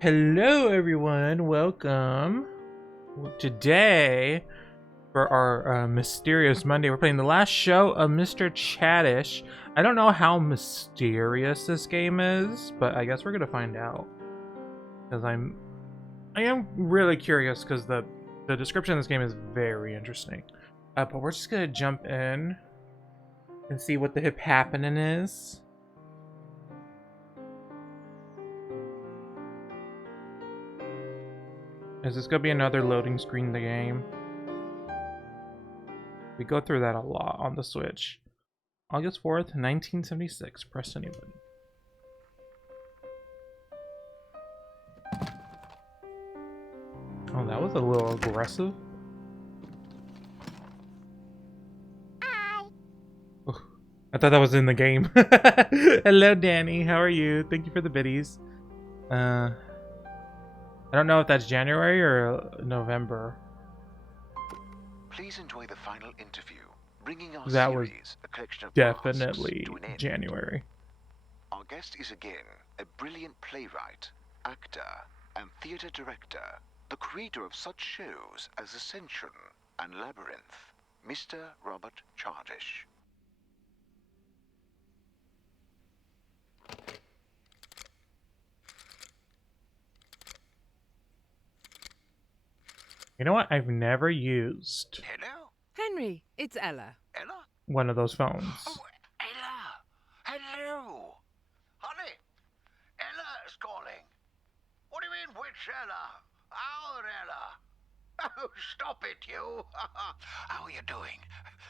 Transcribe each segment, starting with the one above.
Hello everyone, welcome. Today, for our Mysterious Monday, we're playing the last show of Mr. Chadish. I don't know how mysterious this game is, but I guess we're gonna find out. Because I am really curious because the description of this game is very interesting. But we're just gonna jump in and see what the hip happening is. Is this gonna be another loading screen in the game? We go through that a lot on the Switch. August 4th, 1976. Press any button. Oh, that was a little aggressive. Oh, I thought that was in the game. Hello, Danny. How are you? Thank you for the biddies. I don't know if that's January or November. Please enjoy the final interview, bringing our That was series, a collection of definitely to an end. January. Our guest is again a brilliant playwright, actor, and theatre director, the creator of such shows as Ascension and Labyrinth, Mr. Robert Chardish. You know what? I've never used Hello? Henry, it's Ella. Ella? one of those phones. Oh, Ella! Hello! Honey, Ella is calling. What do you mean, which Ella? Our Ella. Oh, stop it, you. How are you doing?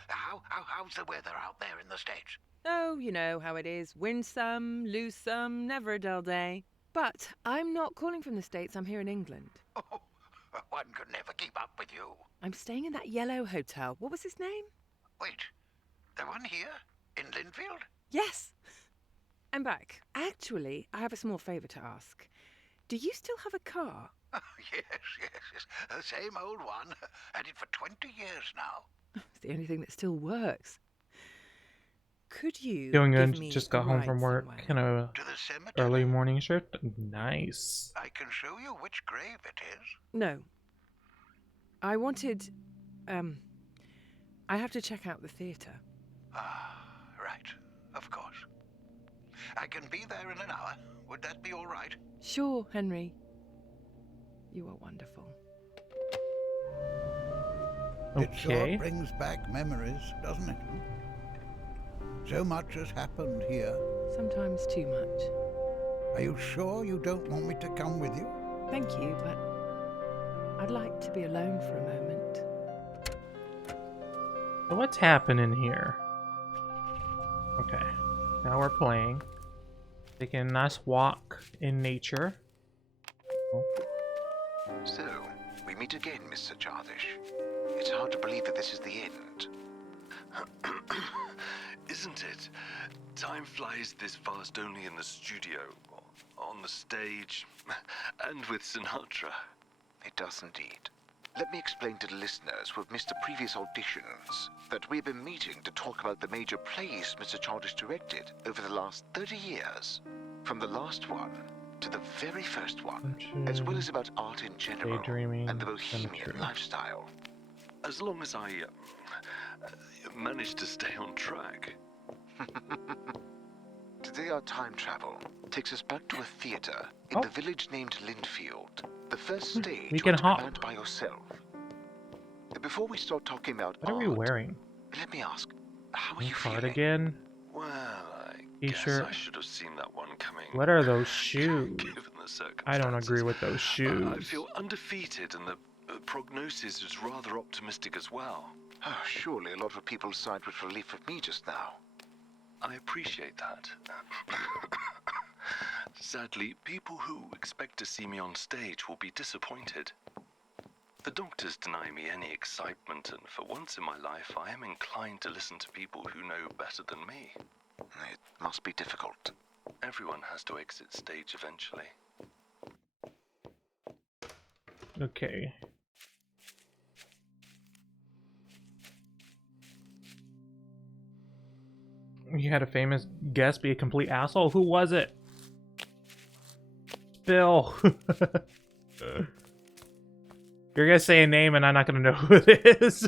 How's the weather out there in the States? Oh, you know how it is. Win some, lose some, never a dull day. But I'm not calling from the States, I'm here in England. Oh, one could never keep up with you. I'm staying in that yellow hotel. What was his name? Wait, the one here? In Linfield? Yes! I'm back. Actually, I have a small favour to ask. Do you still have a car? Oh, yes. The same old one. Had it for 20 years now. It's the only thing that still works. Could you Doing give good. me Just a got home ride from work. somewhere? Kind of To the cemetery? early morning shift. Nice. I can show you which grave it is. No. I wanted... I have to check out the theatre. Ah, right. Of course. I can be there in an hour. Would that be all right? Sure, Henry. You are wonderful. It sure Okay. brings back memories, doesn't it? So much has happened here. Sometimes too much. Are you sure you don't want me to come with you? Thank you, but I'd like to be alone for a moment. So what's happening here? Okay. Now we're playing. Taking a nice walk in nature. Oh. So, we meet again, Mr. Chardish. It's hard to believe that this is the end. Isn't it? Time flies this fast only in the studio, on the stage, and with Sinatra. It does indeed. Let me explain to the listeners who have missed the previous auditions that we've been meeting to talk about the major plays Mr. Chardish directed over the last 30 years. From the last one to the very first one, as well as about art in general Daydreaming, and the bohemian cemetery. lifestyle. As long as I manage to stay on track. Today our time travel takes us back to a theatre in Oh. the village named Linfield, the first stage We can was hop. planned by yourself. Before we start talking about What are we art, wearing? let me ask, how are you feeling? Cardigan? Well, I guess T-shirt. I should have seen that one coming. What are those shoes? Given the circumstances. I don't agree with those I shoes. feel undefeated, and the prognosis is rather optimistic as well. Oh, surely a lot of people sighed with relief of me just now. I appreciate that. Sadly, people who expect to see me on stage will be disappointed. The doctors deny me any excitement, and for once in my life, I am inclined to listen to people who know better than me. It must be difficult. Everyone has to exit stage eventually. Okay. You had a famous guest be a complete asshole? Who was it? Bill. You're gonna say a name and I'm not gonna know who it is.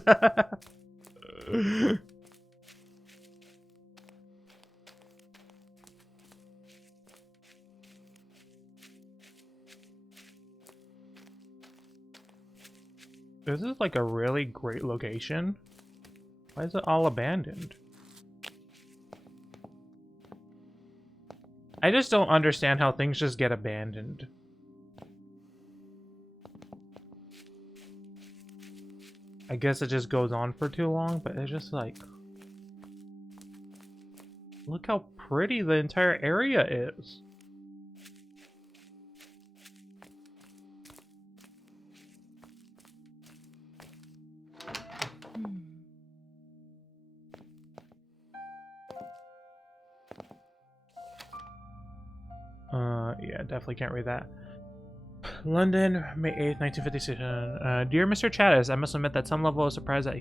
This is like a really great location. Why is it all abandoned? I just don't understand how things just get abandoned. I guess it just goes on for too long, but it's just like... Look how pretty the entire area is. Yeah, definitely can't read that. London, May 8th, 1956. Dear Mr. Chattis, I must admit that some level of surprise at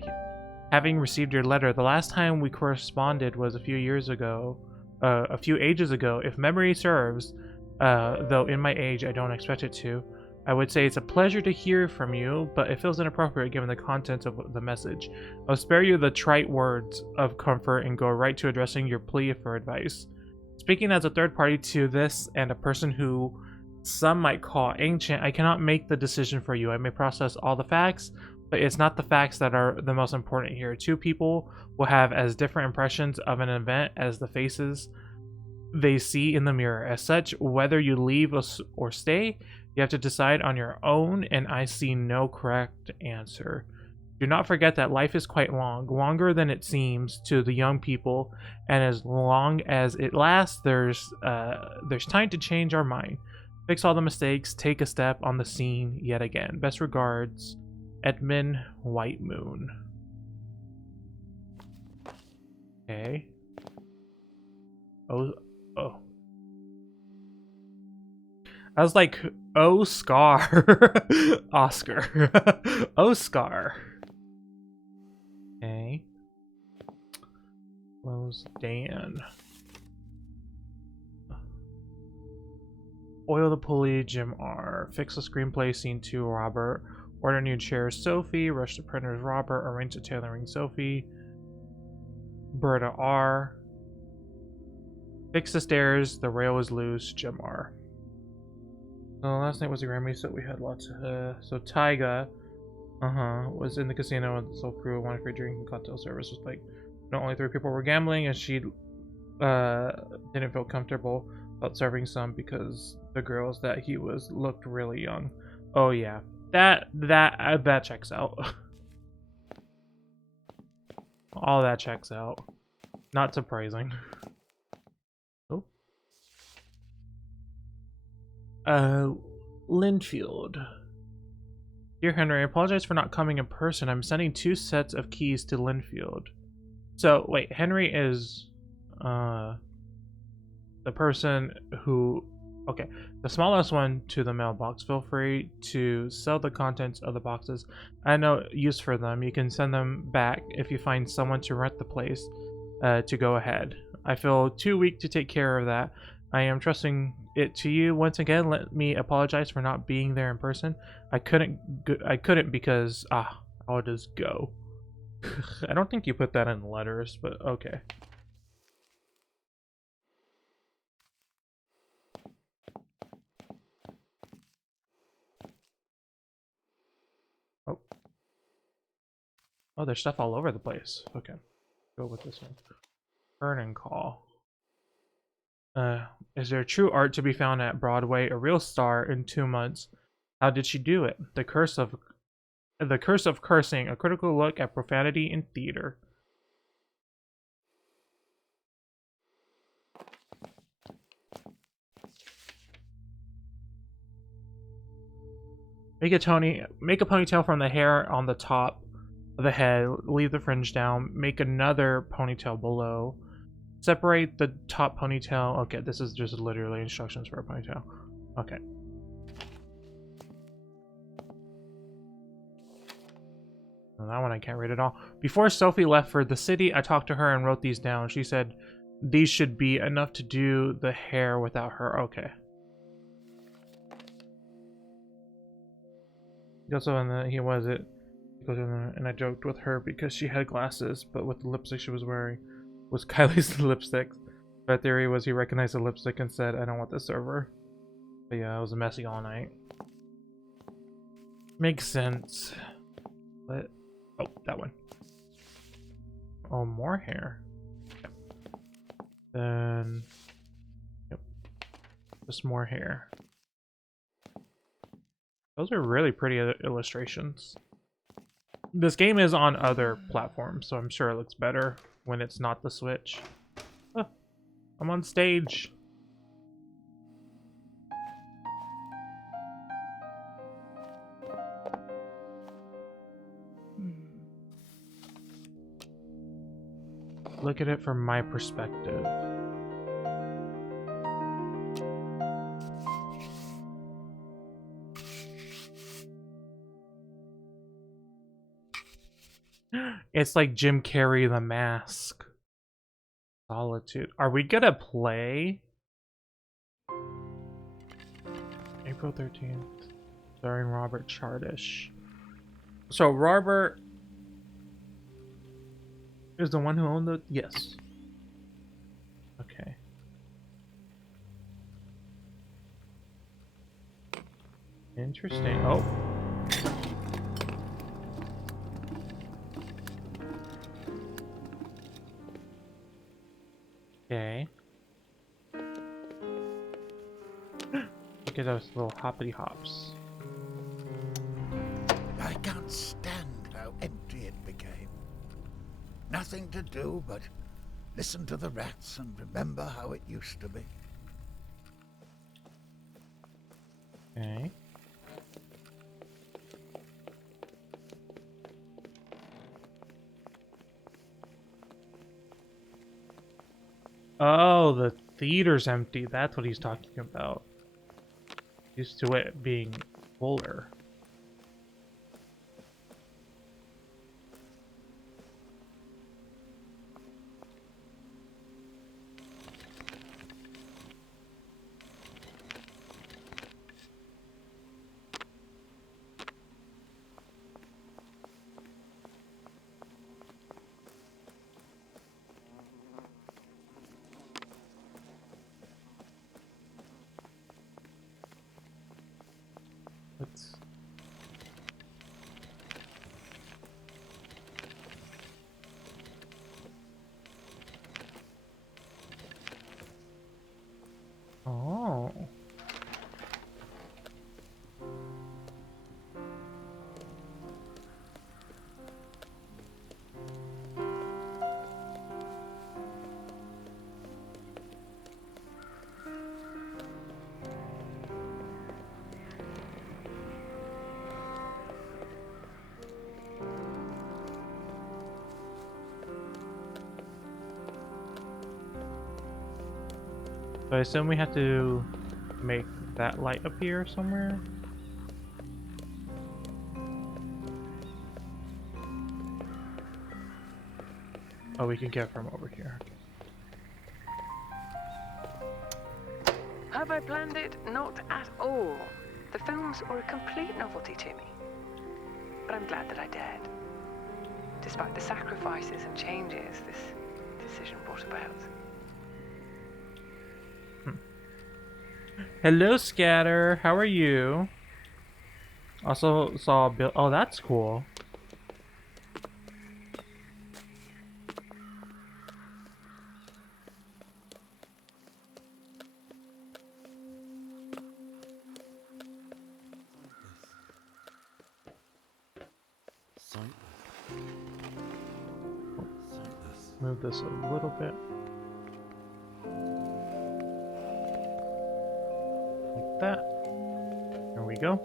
having received your letter. The last time we corresponded was a few ages ago. If memory serves, though in my age I don't expect it to. I would say it's a pleasure to hear from you, but it feels inappropriate given the contents of the message. I'll spare you the trite words of comfort and go right to addressing your plea for advice. Speaking as a third party to this and a person who some might call ancient, I cannot make the decision for you. I may process all the facts, but it's not the facts that are the most important here. Two people will have as different impressions of an event as the faces they see in the mirror. As such, whether you leave or stay, you have to decide on your own, and I see no correct answer. Do not forget that life is quite long, longer than it seems to the young people, and as long as it lasts, there's time to change our mind. Fix all the mistakes, take a step on the scene yet again. Best regards, Edmund White Moon. Okay. Oh. I was like, oh, Scar. Oscar. Oh, Scar. Okay. Close Dan. Oil the pulley, Jim R. Fix the screenplay, scene 2, Robert. Order new chairs, Sophie. Rush the printers, Robert. Arrange the tailoring, Sophie. Berta R. Fix the stairs, the rail is loose, Jim R. So last night was a Grammy, so we had lots of... so Tyga, was in the casino with the sole crew, wanted free drink and cocktail service. Was like, not only 3 people were gambling, and she didn't feel comfortable about serving some because the girls that he was looked really young. Oh yeah, that checks out. All that checks out. Not surprising. Linfield. Dear Henry, I apologize for not coming in person. I'm sending 2 sets of keys to Linfield. So, wait, Henry is, the person who, okay, the smallest one to the mailbox. Feel free to sell the contents of the boxes. I have no use for them. You can send them back if you find someone to rent the place, to go ahead. I feel too weak to take care of that. I am trusting it to you. Once again, let me apologize for not being there in person. I couldn't because I'll just go. I don't think you put that in letters, but okay. Oh, there's stuff all over the place. Okay, go with this one. Burn call. Is there true art to be found at Broadway? A real star in 2 months. How did she do it? The curse of cursing. A critical look at profanity in theater. Make a ponytail from the hair on the top of the head. Leave the fringe down. Make another ponytail below. Separate the top ponytail. Okay, this is just literally instructions for a ponytail. Okay. Well, that one I can't read at all. Before Sophie left for the city, I talked to her and wrote these down. She said these should be enough to do the hair without her. Okay. He also in the he was it. He goes in there, and I joked with her because she had glasses, but with the lipstick she was wearing was Kylie's lipstick. My theory was he recognized the lipstick and said, "I don't want this server." But yeah, it was messy all night. Makes sense. But oh, that one. Oh, more hair. Yep. Then yep, just more hair. Those are really pretty illustrations. This game is on other platforms, so I'm sure it looks better when it's not the Switch. Oh, I'm on stage. Look at it from my perspective. It's like Jim Carrey, The Mask. Solitude. Are we gonna play? April 13th. Starring Robert Chardish. So Robert is the one who owned the... Yes. Okay. Interesting. Oh. Okay. Look at those little hoppity hops. I can't stand how empty it became. Nothing to do but listen to the rats and remember how it used to be. Okay. Oh, the theater's empty. That's what he's talking about. Used to it being fuller. Let's... Oh. So I assume we have to make that light appear somewhere? Oh, we can get from over here. Have I planned it? Not at all. The films were a complete novelty to me. But I'm glad that I dared. Despite the sacrifices and changes this decision brought about. Hello, Scatter. How are you? Also saw a bill. Oh, that's cool. Move this a little bit. Like that. There we go.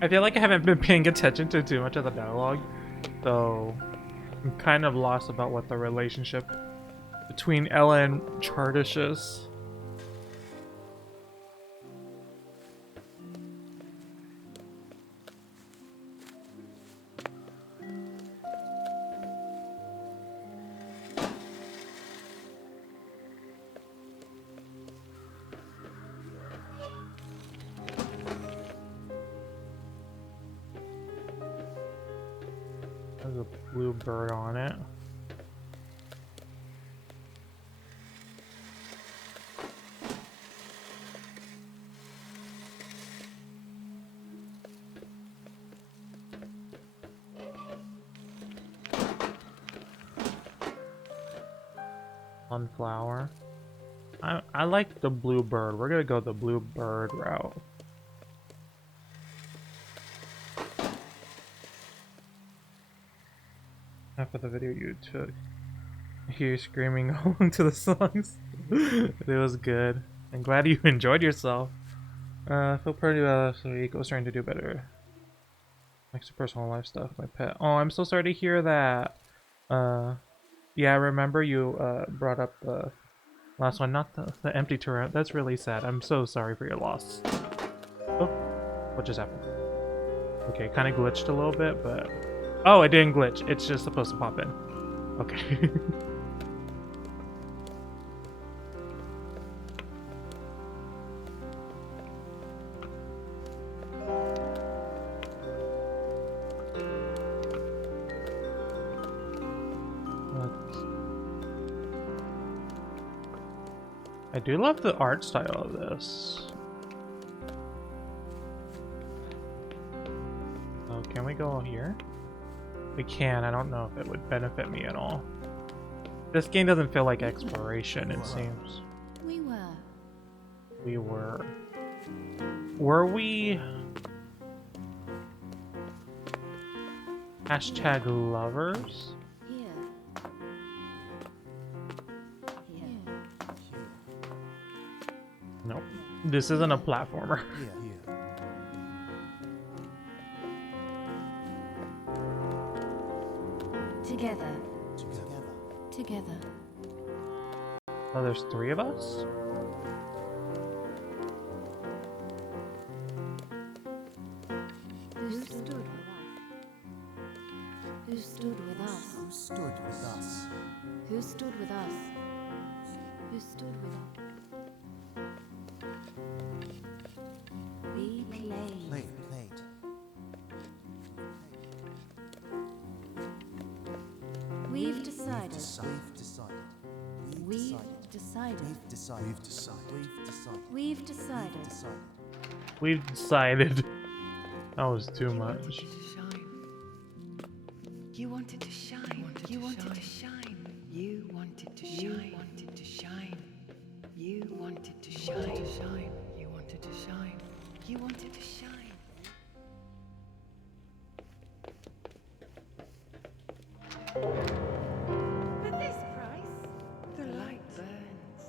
I feel like I haven't been paying attention to too much of the dialogue, so I'm kind of lost about what the relationship between Ella and Chardish is. There's a blue bird on it. Sunflower. I like the blue bird. We're gonna go the blue bird route. Half of the video you took. You screaming along to the songs. It was good. I'm glad you enjoyed yourself. I feel pretty well this week. I was trying to do better. Next to personal life stuff, my pet. Oh, I'm so sorry to hear that. Yeah, I remember you brought up the last one, not the empty turret. That's really sad. I'm so sorry for your loss. Oh, what just happened? Okay, kind of glitched a little bit, but... Oh, it didn't glitch. It's just supposed to pop in. Okay. I do love the art style of this. Oh, can we go here? We can. I don't know if it would benefit me at all. This game doesn't feel like exploration, it seems. We were. Were we? Hashtag lovers? Nope. This isn't a platformer. Together. Together. Oh, there's 3 of us? Who stood with us? Who stood with us? Who stood with us? Who stood with us? Who stood with us? We played. Played. We've decided. We've decided. We've decided. We've decided. We've decided. We've decided. That was too much. You wanted to shine. You wanted to shine. You wanted to shine. You wanted to shine. You wanted to shine. You wanted to shine. You wanted to shine. For this price, the light burns.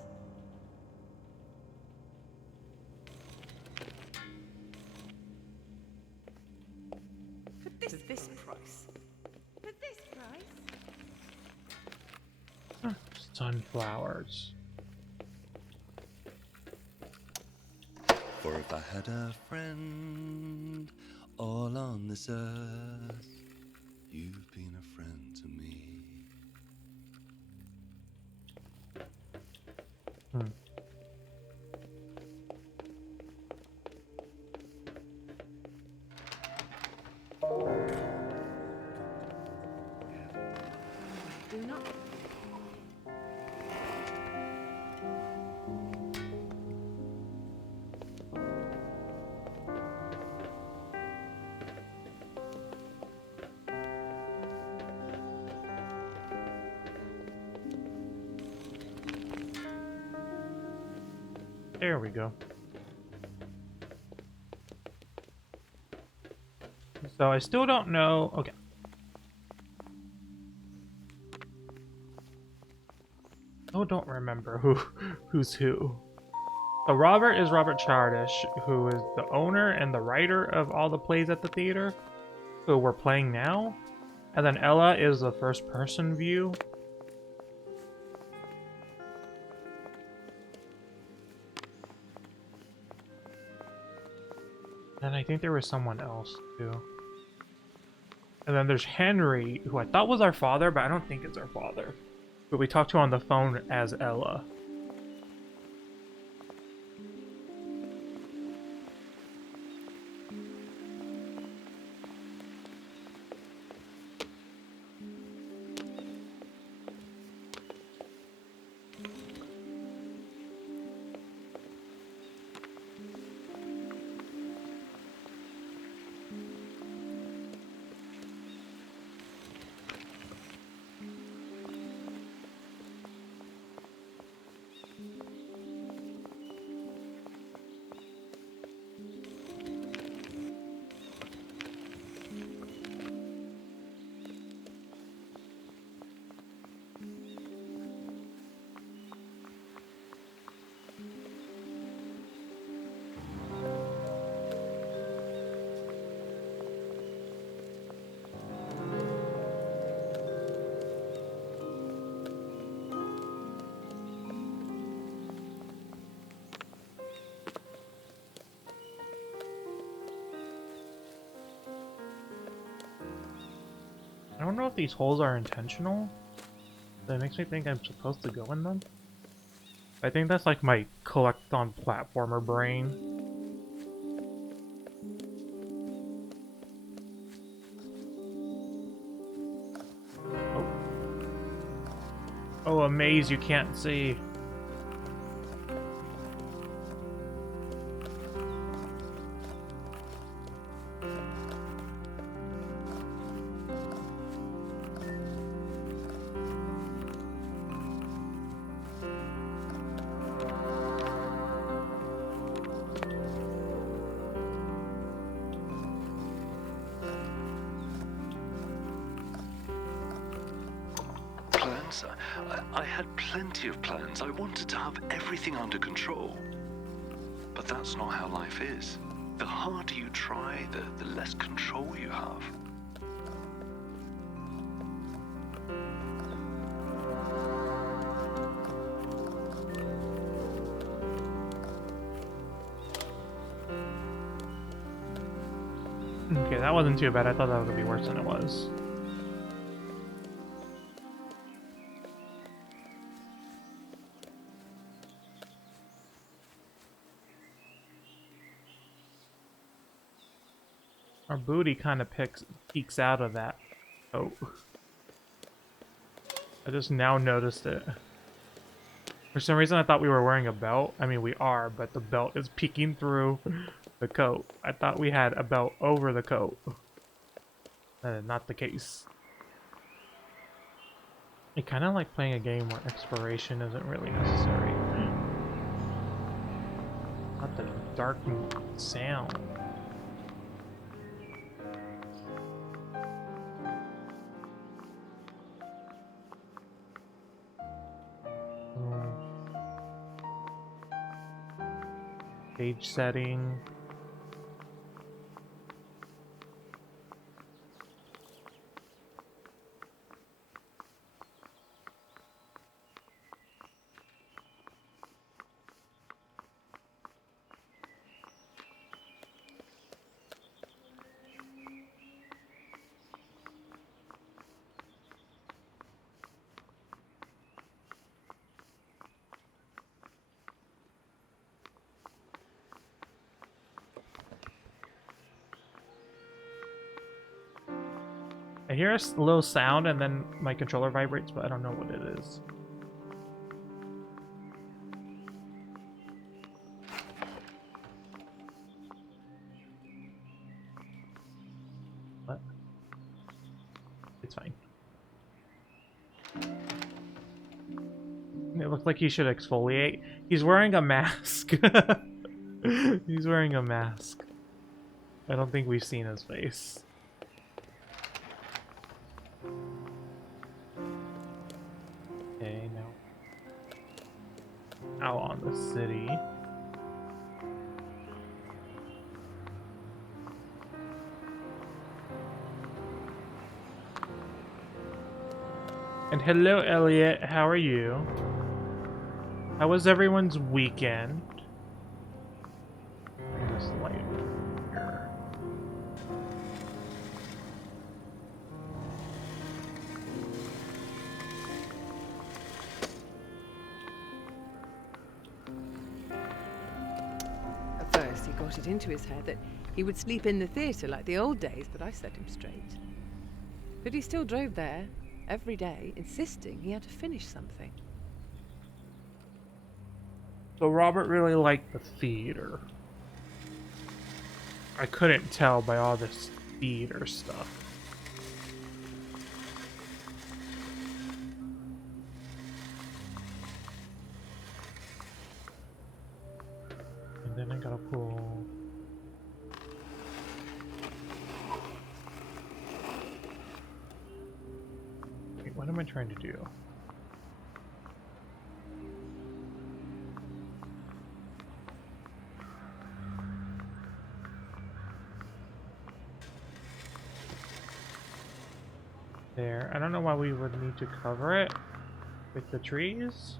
For this price. For this price. Sunflowers. For if I had a friend all on this earth, you've been a friend to me. Do not. There we go. So I still don't know. Okay. I don't remember who's who. So Robert is Robert Chardish, who is the owner and the writer of all the plays at the theater, who we're playing now. And then Ella is the first person view. And I think there was someone else too. And then there's Henry, who I thought was our father, but I don't think it's our father. But we talked to on the phone as Ella. I don't know if these holes are intentional. That makes me think I'm supposed to go in them. I think that's like my collect on platformer brain. Oh. Oh, a maze you can't see. I had plenty of plans. I wanted to have everything under control. But that's not how life is. The harder you try, the less control you have. Okay, that wasn't too bad. I thought that was gonna be worse than it was. Our booty kind of peeks out of that. Oh. I just now noticed it. For some reason I thought we were wearing a belt. I mean, we are, but the belt is peeking through the coat. I thought we had a belt over the coat. That is not the case. I kind of like playing a game where exploration isn't really necessary. Not the dark sound. Page setting. I hear a little sound and then my controller vibrates, but I don't know what it is. What? It's fine. It looks like he should exfoliate. He's wearing a mask. He's wearing a mask. I don't think we've seen his face. Okay, now out on the city. And hello, Elliot. How are you? How was everyone's weekend? This light here. At first, he got it into his head that he would sleep in the theatre like the old days, but I set him straight. But he still drove there every day, insisting he had to finish something. So Robert really liked the theater. I couldn't tell by all this theater stuff. And then I gotta pull... Wait, what am I trying to do? There. I don't know why we would need to cover it with the trees.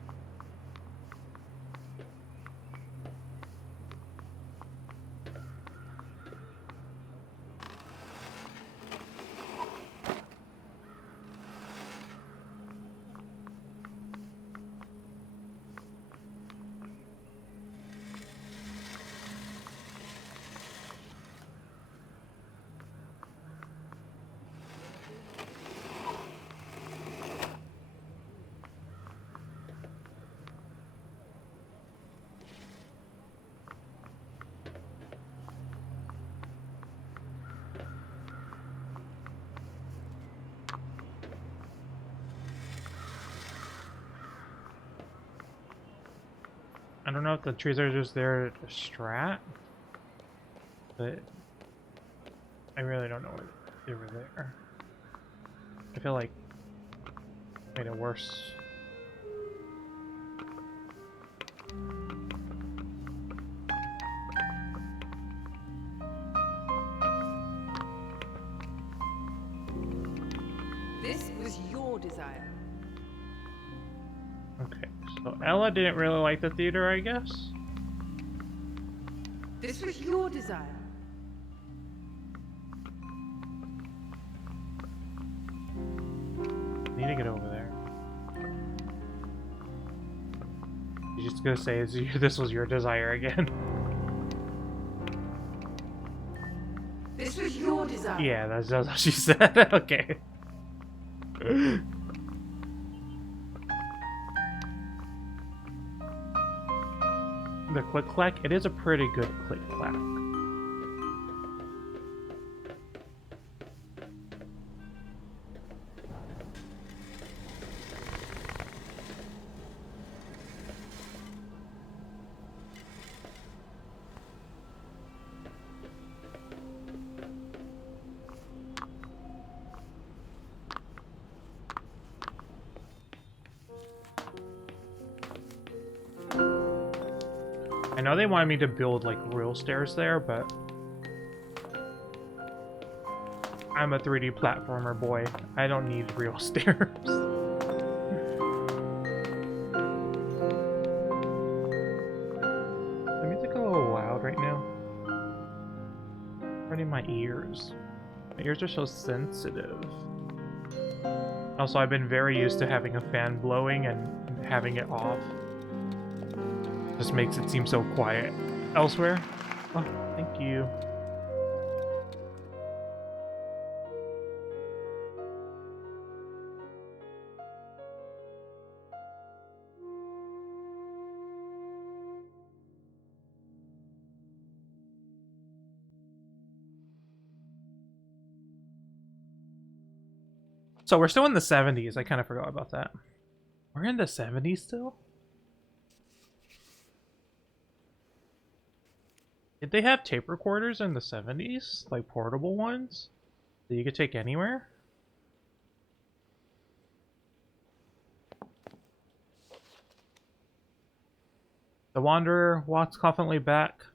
don't know if the trees are just there to strat, but I really don't know what they were there. I feel like it made it worse. This was your desire. Okay, so Ella didn't really like the theater, I guess. This was your desire. Need to get over there. You're just gonna say this was your desire again. This was your desire. Yeah, that's what she said. Okay. The click clack, it is a pretty good click clack. I know they wanted me to build like real stairs there, but I'm a 3D platformer boy. I don't need real stairs. The music a little loud right now. Hurting my ears. My ears are so sensitive. Also, I've been very used to having a fan blowing and having it off. Just makes it seem so quiet elsewhere. Oh, thank you. So we're still in the 70s. I kind of forgot about that. We're in the 70s still? Did they have tape recorders in the 70s? Like portable ones? That you could take anywhere? The Wanderer walks confidently back,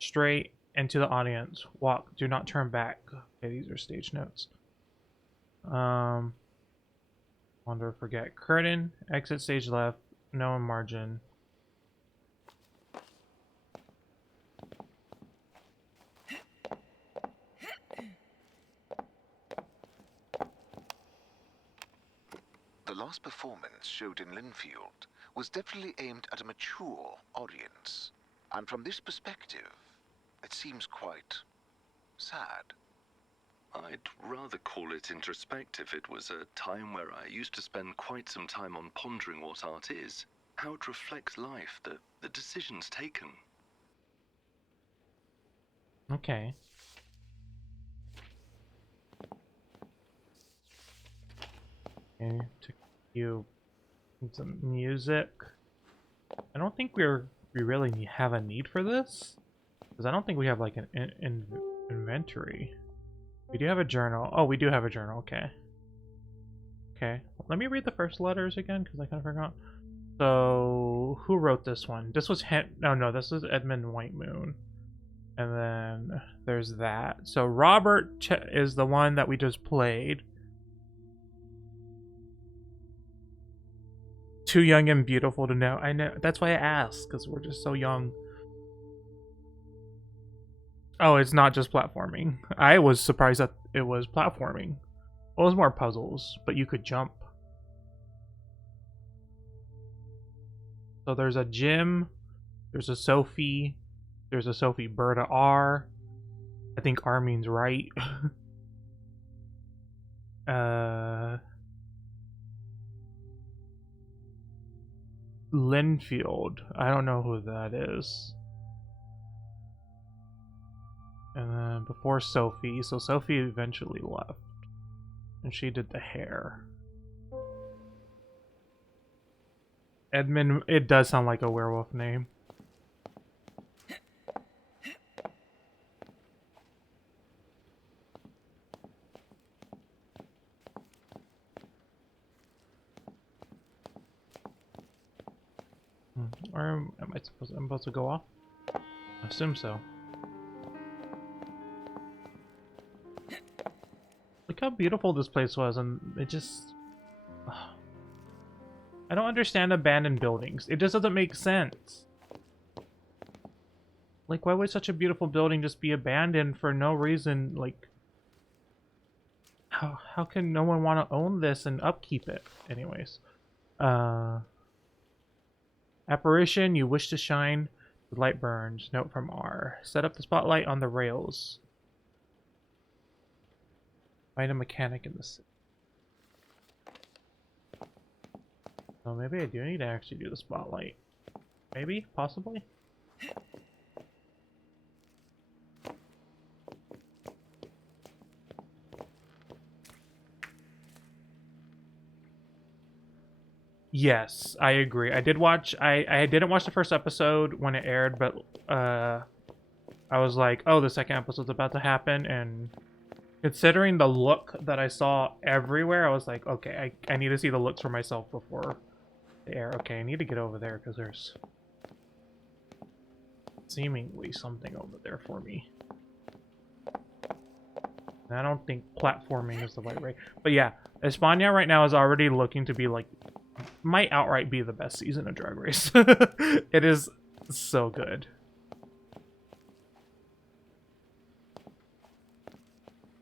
straight into the audience. Walk, do not turn back. Okay, these are stage notes. Wanderer, forget. Curtain, exit stage left, no margin. The last performance showed in Linfield was definitely aimed at a mature audience. And from this perspective, it seems quite sad. I'd rather call it introspective. It was a time where I used to spend quite some time on pondering what art is, how it reflects life, the decisions taken. Okay. Okay, to cue some music. I don't think we really have a need for this, because I don't think we have like an inventory. We do have a journal. Oh, we do have a journal. Okay. Okay. Let me read the first letters again, because I kind of forgot. So, who wrote this one? This was no, this is Edmund Whitemoon. And then there's that. So Robert is the one that we just played. Too young and beautiful to know. I know. That's why I asked, because we're just so young. Oh, it's not just platforming. I was surprised that it was platforming. Well, it was more puzzles, but you could jump. So there's a Jim, there's a Sophie, there's a Sophie Berta R. I think R means right. Linfield. I don't know who that is. And then before Sophie, so Sophie eventually left. And she did the hair. Edmund, it does sound like a werewolf name. Or am I supposed? I'm supposed to go off? I assume so. Look how beautiful this place was, and it just... I don't understand abandoned buildings. It just doesn't make sense. Like, why would such a beautiful building just be abandoned for no reason? Like, how can no one want to own this and upkeep it? Anyways. Apparition, you wish to shine. The light burns. Note from R. Set up the spotlight on the rails. Find a mechanic in the city. Oh, maybe I do need to actually do the spotlight. Maybe? Possibly? Yes, I agree. I did watch... I didn't watch the first episode when it aired, but I was like, oh, the second episode's about to happen, and considering the look that I saw everywhere, I was like, okay, I need to see the looks for myself before the air. Okay, I need to get over there because there's seemingly something over there for me. And I don't think platforming is the right way. But yeah, España right now is already looking to be like, might outright be the best season of Drag Race. It is so good.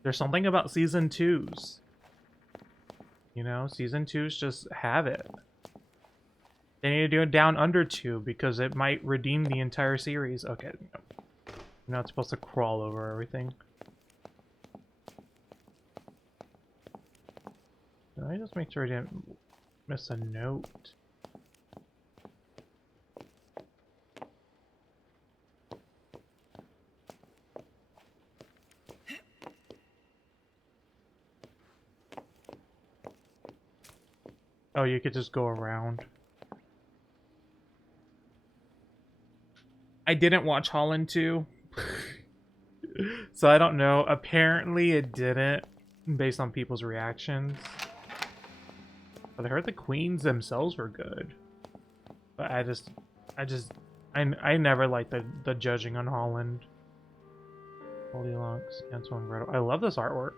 There's something about season 2s. You know, season 2s just have it. They need to do it down under 2 because it might redeem the entire series. Okay, no. You're not supposed to crawl over everything. Did I just make sure I didn't miss a note? Oh, you could just go around. I didn't watch Holland 2. So I don't know. Apparently it didn't, based on people's reactions. But I heard the queens themselves were good. But I never liked the judging on Holland. Goldilocks, Ansel and Gretel. I love this artwork.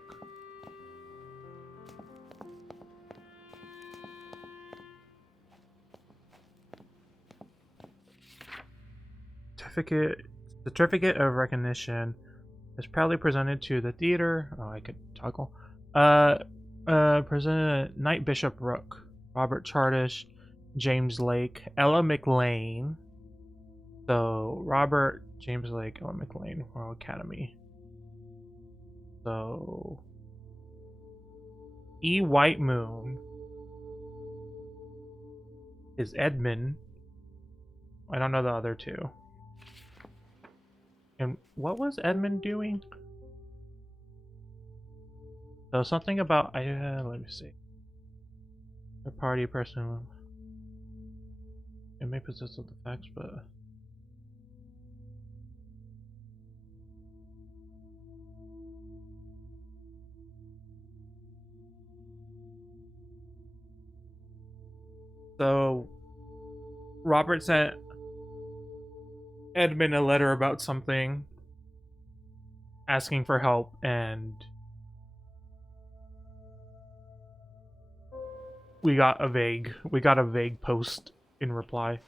Certificate of recognition is proudly presented to the theater. Oh, I could toggle. Presented Knight Bishop Rook, Robert Chardish, James Lake, Ella McLean. So Robert, James Lake, Ella McLean, Royal Academy. So E. White Moon is Edmund. I don't know the other two. And what was Edmund doing? So something about let me see. A party person. It may possess of the facts, but so Robert sent Edmund a letter about something, asking for help, and we got a vague post in reply.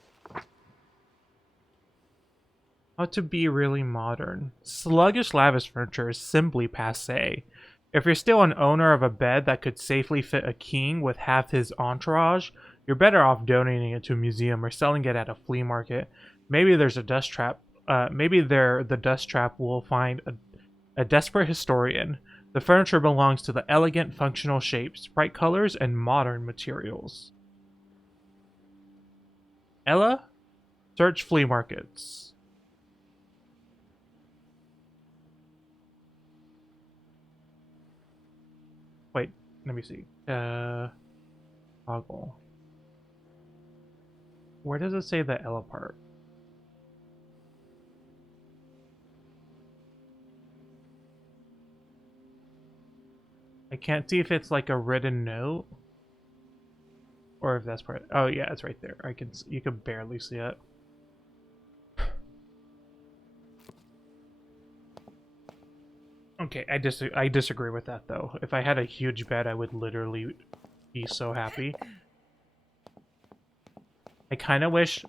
How to be really modern. Sluggish lavish furniture is simply passé. If you're still an owner of a bed that could safely fit a king with half his entourage, you're better off donating it to a museum or selling it at a flea market. Maybe there's a dust trap. The dust trap will find a desperate historian. The furniture belongs to the elegant, functional shapes, bright colors, and modern materials. Ella, search flea markets. Wait, let me see. Toggle. Where does it say the Ella part? I can't see if it's like a written note. Or if that's part. Oh yeah, it's right there. You can barely see it. Okay, I disagree with that though. If I had a huge bed, I would literally be so happy. I kind of wish,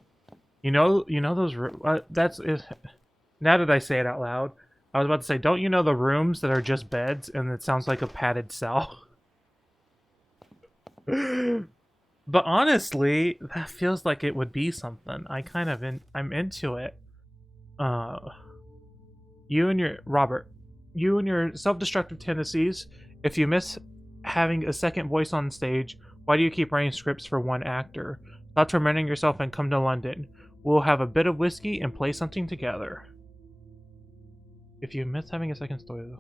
you know those now that I say it out loud, I was about to say, don't you know the rooms that are just beds and it sounds like a padded cell? But honestly, that feels like it would be something. I'm into it. You and your self-destructive tendencies. If you miss having a second voice on stage, why do you keep writing scripts for one actor? Stop tormenting yourself and come to London. We'll have a bit of whiskey and play something together. If you miss having a second story, though.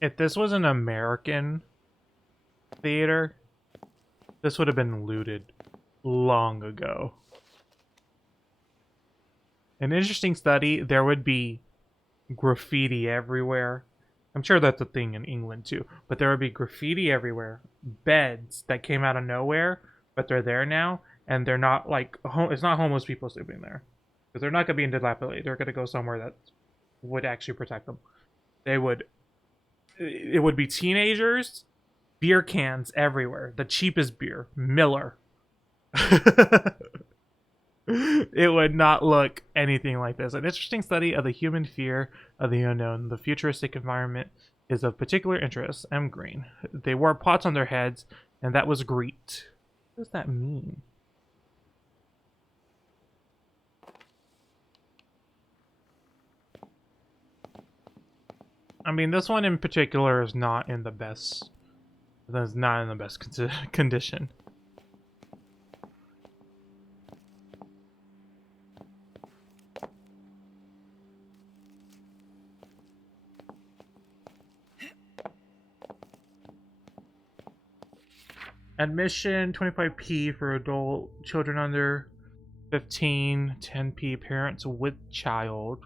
If this was an American theater, this would have been looted long ago. An interesting study, there would be graffiti everywhere. I'm sure that's a thing in England too, but there would be graffiti everywhere. Beds that came out of nowhere, but they're there now, and they're not like, it's not homeless people sleeping there. Because they're not going to be dilapidated. They're going to go somewhere that would actually protect them. It would be teenagers, beer cans everywhere. The cheapest beer, Miller. It would not look anything like this. An interesting study of the human fear of the unknown. The futuristic environment is of particular interest. M. Green. They wore pots on their heads, and that was great. What does that mean? I mean, this one in particular is not in the best. That's not in the best condition. Admission 25p for adult, children under 15, 10p parents with child.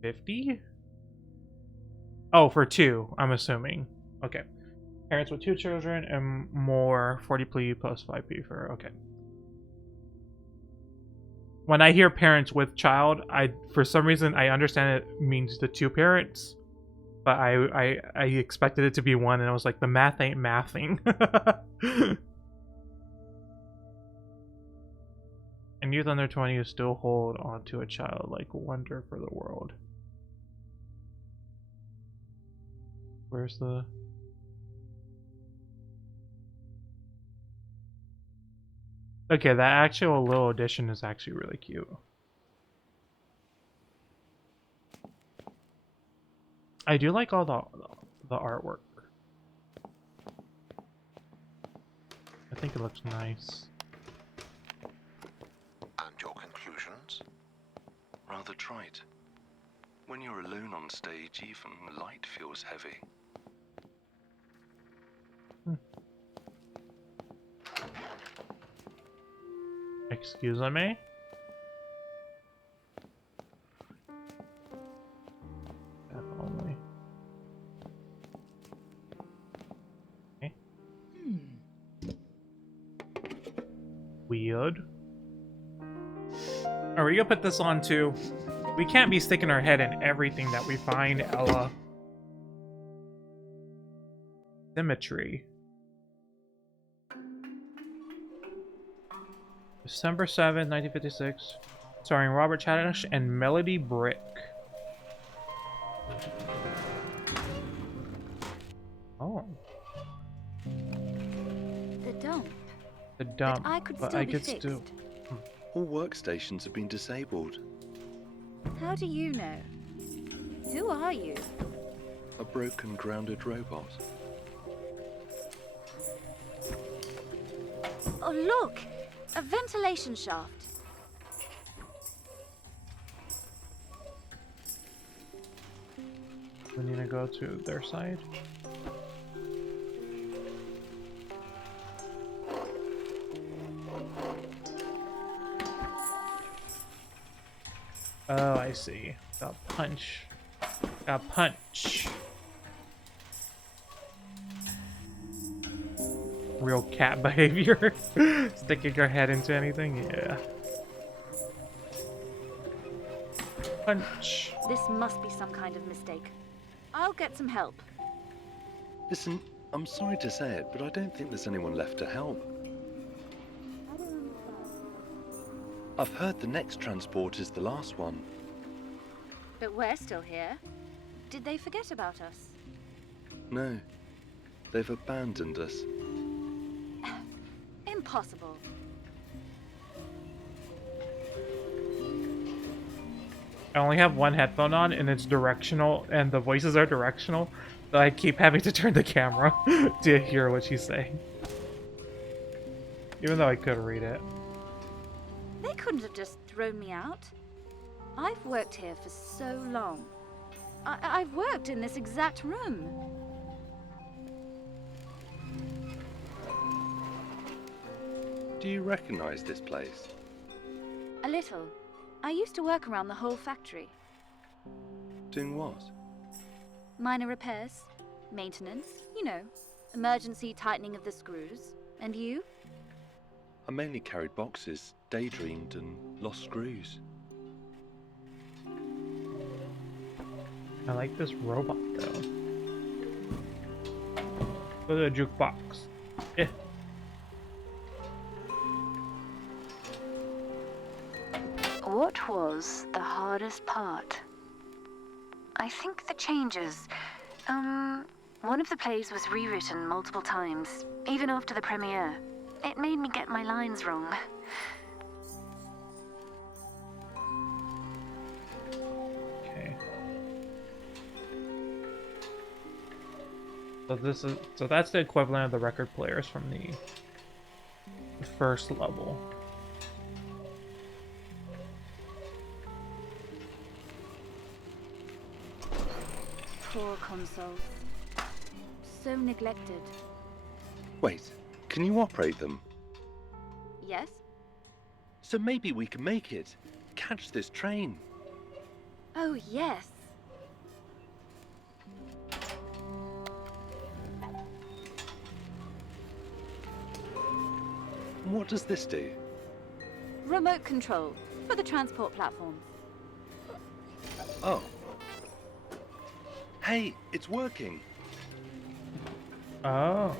50? Oh, for two, I'm assuming. Okay. Parents with 2 children and more, 40p plus 5p for, okay. When I hear parents with child, for some reason I understand it means the 2 parents, but I expected it to be 1, and I was like, the math ain't mathing. And youth under 20 still hold on to a childlike wonder for the world. Where's the... Okay, that actual little edition is actually really cute. I do like all the artwork. I think it looks nice. And your conclusions? Rather trite. When you're alone on stage, even light feels heavy. Excuse me? That only. Okay. Weird. Are we gonna put this on too? We can't be sticking our head in everything that we find, Ella. Symmetry. December 7th, 1956. Starring Robert Chardish and Melody Brick. Oh. The dump. The dump. But I could but still I be could fixed. still. All workstations have been disabled. How do you know? Who are you? A broken, grounded robot. Oh, look! A ventilation shaft. We need to go to their side. Oh, I see. Got punch. Got punch. Real cat behavior. Sticking her head into anything? Yeah. Punch. This must be some kind of mistake. I'll get some help. Listen, I'm sorry to say it, but I don't think there's anyone left to help. I've heard the next transport is the last one. But we're still here. Did they forget about us? No, they've abandoned us. Impossible. I only have one headphone on and it's directional and the voices are directional, so I keep having to turn the camera to hear what she's saying. Even though I could read it. They couldn't have just thrown me out. I've worked here for so long. I've worked in this exact room. Do you recognize this place? A little. I used to work around the whole factory. Doing what? Minor repairs, maintenance, you know, emergency tightening of the screws. And you? I mainly carried boxes, daydreamed, and lost screws. I like this robot though. Go to the jukebox. Yeah. What was the hardest part? I think the changes. One of the plays was rewritten multiple times, even after the premiere. It made me get my lines wrong. Okay. So that's the equivalent of the record players from the first level. Poor consoles. So neglected. Wait, can you operate them? Yes? So maybe we can make it. Catch this train. Oh, yes. What does this do? Remote control for the transport platforms. Oh. Hey, it's working. Oh.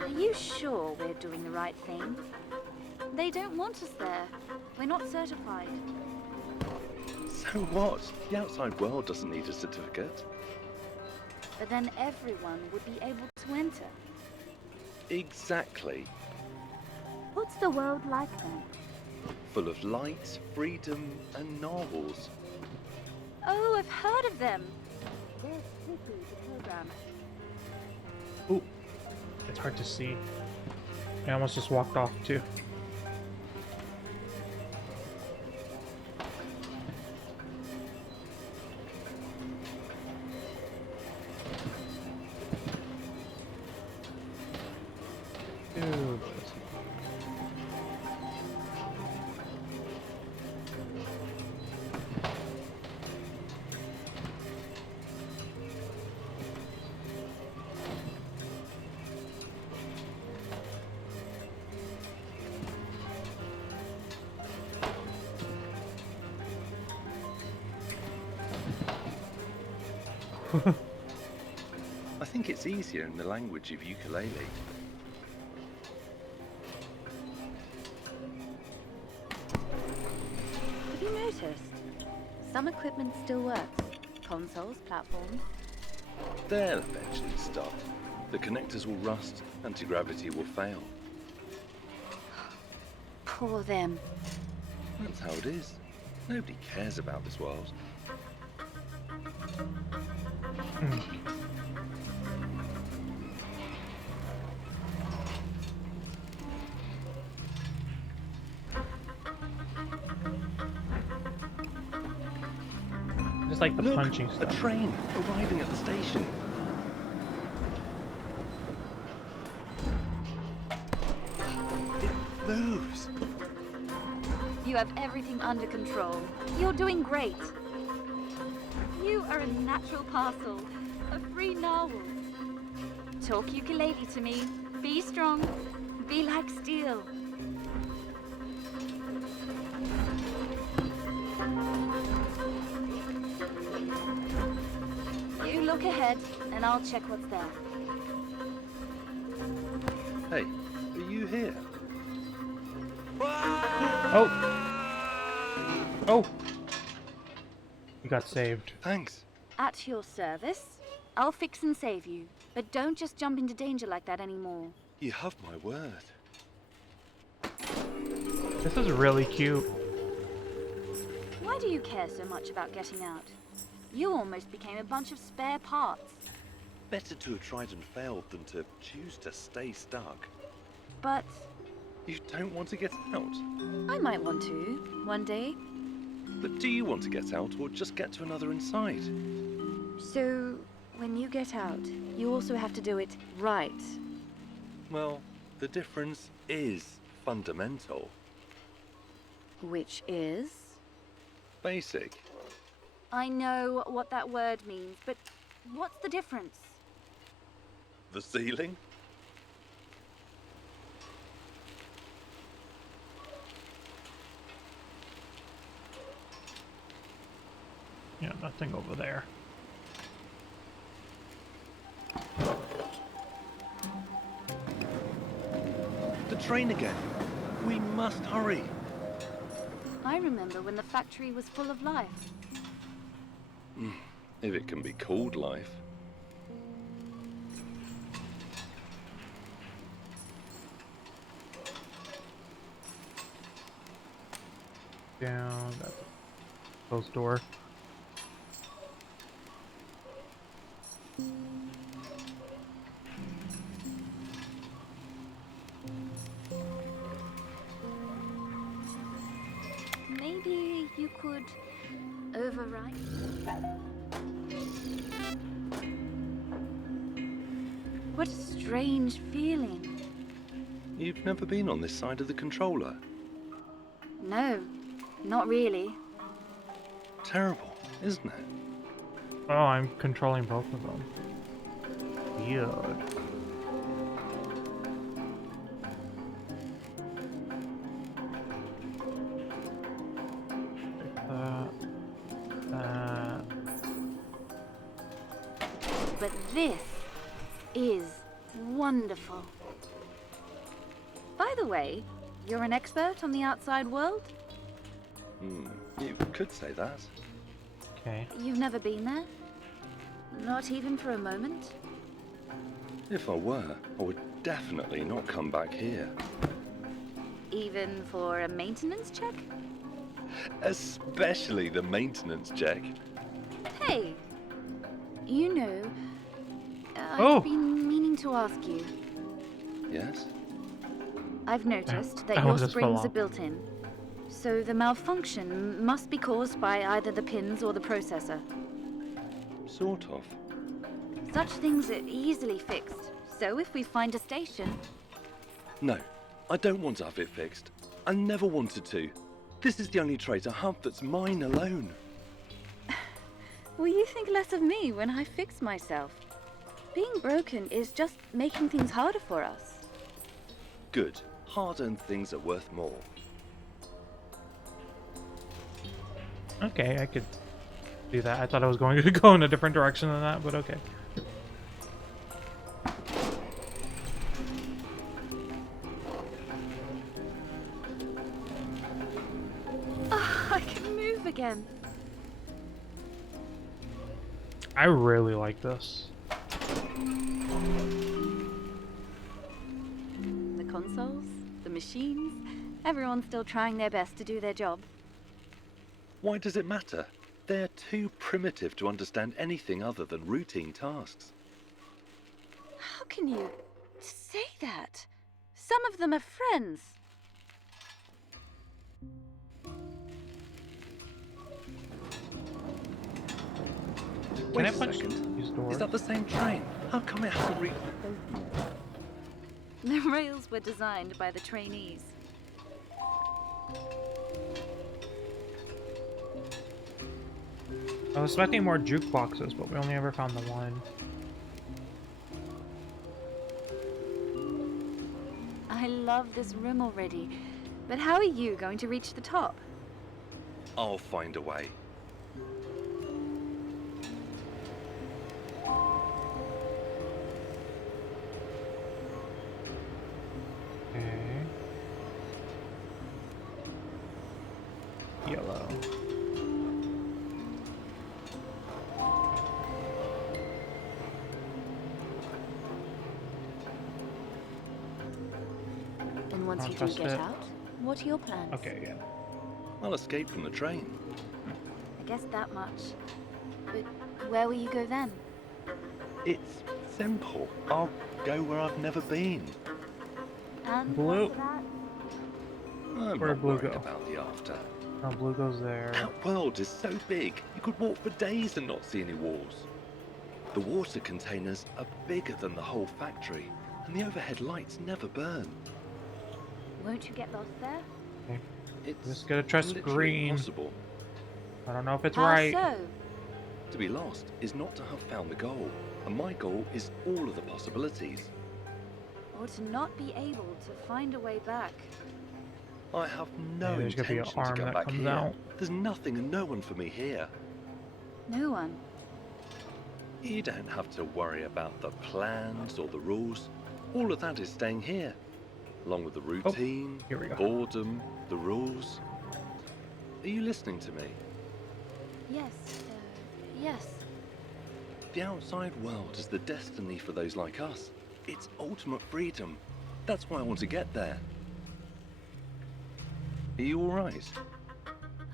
Are you sure we're doing the right thing? They don't want us there. We're not certified. So what? The outside world doesn't need a certificate. But then everyone would be able to enter. Exactly. What's the world like then? Full of light, freedom, and novels. Oh, I've heard of them. They're strictly the program. Ooh. It's hard to see. I almost just walked off too. Dude. I think it's easier in the language of ukulele. Have you noticed? Some equipment still works. Consoles, platforms. They'll eventually stop. The connectors will rust, anti-gravity will fail. Poor them. That's how it is. Nobody cares about this world. just like the Look, punching a stuff. train arriving at the station. It moves. You have everything under control. You're doing great. You are a natural parcel, a free narwhal. Talk ukulele to me. Be strong. Be like steel. You look ahead, and I'll check what's there. Hey, are you here? Oh! Oh! You got saved. Thanks. At your service. I'll fix and save you. But don't just jump into danger like that anymore. You have my word. This is really cute. Why do you care so much about getting out? You almost became a bunch of spare parts. Better to have tried and failed than to choose to stay stuck. But You don't want to get out? I might want to, one day. But do you want to get out or just get to another inside? So, when you get out, you also have to do it right. Well, the difference is fundamental. Which is? Basic. I know what that word means, but what's the difference? The ceiling? Yeah, nothing over there. The train again. We must hurry. I remember when the factory was full of life. If it can be called life. Down, that's a closed door. Maybe you could override. What a strange feeling. You've never been on this side of the controller. No, not really. Terrible, isn't it? Oh, I'm controlling both of them. Weird. But this is wonderful. By the way, you're an expert on the outside world? You could say that. Okay. You've never been there? Not even for a moment? If I were, I would definitely not come back here. Even for a maintenance check? Especially the maintenance check. Hey! You know, Oh. I've been meaning to ask you. Yes? I've noticed that That your was just springs full are on. built in. So the malfunction must be caused by either the pins or the processor. Sort of. Such things are easily fixed. So if we find a station... No, I don't want to have it fixed. I never wanted to. This is the only trait I have that's mine alone. Will you think less of me when I fix myself? Being broken is just making things harder for us. Good. Hard-earned things are worth more. Okay, I could do that. I thought I was going to go in a different direction than that, but okay. Oh, I can move again. I really like this. The consoles, the machines, everyone's still trying their best to do their job. Why does it matter? They're too primitive to understand anything other than routine tasks. How can you say that? Some of them are friends. Can I Wait a punch second. these doors? Is that the same train? How come it hasn't reached the... The rails were designed by the trainees. I was expecting more jukeboxes, but we only ever found the one. I love this room already, but how are you going to reach the top? I'll find a way. Okay. Yellow. And once Don't you do trust get it. out, what are your plans? Okay, yeah. I'll escape from the train. I guess that much. But where will you go then? It's simple. I'll go where I've never been. And Blue. after that, I'm Where'd not Blue worried go? about the after. Oh, blue goes there. That world is so big, you could walk for days and not see any walls. The water containers are bigger than the whole factory, and the overhead lights never burn. won't you get lost there? It's Just gotta trust literally green. impossible. I don't know if it's How right. so? To be lost is not to have found the goal, and my goal is all of the possibilities. Or to not be able to find a way back. I have no Yeah, there's gonna be an intention to arm go that back comes here. out. There's nothing and no one for me here. No one. You don't have to worry about the plans or the rules. All of that is staying here, along with the routine, here we go. boredom, the rules. Are you listening to me? Yes. Yes. The outside world is the destiny for those like us. It's ultimate freedom. That's why I want to get there. Are you all right?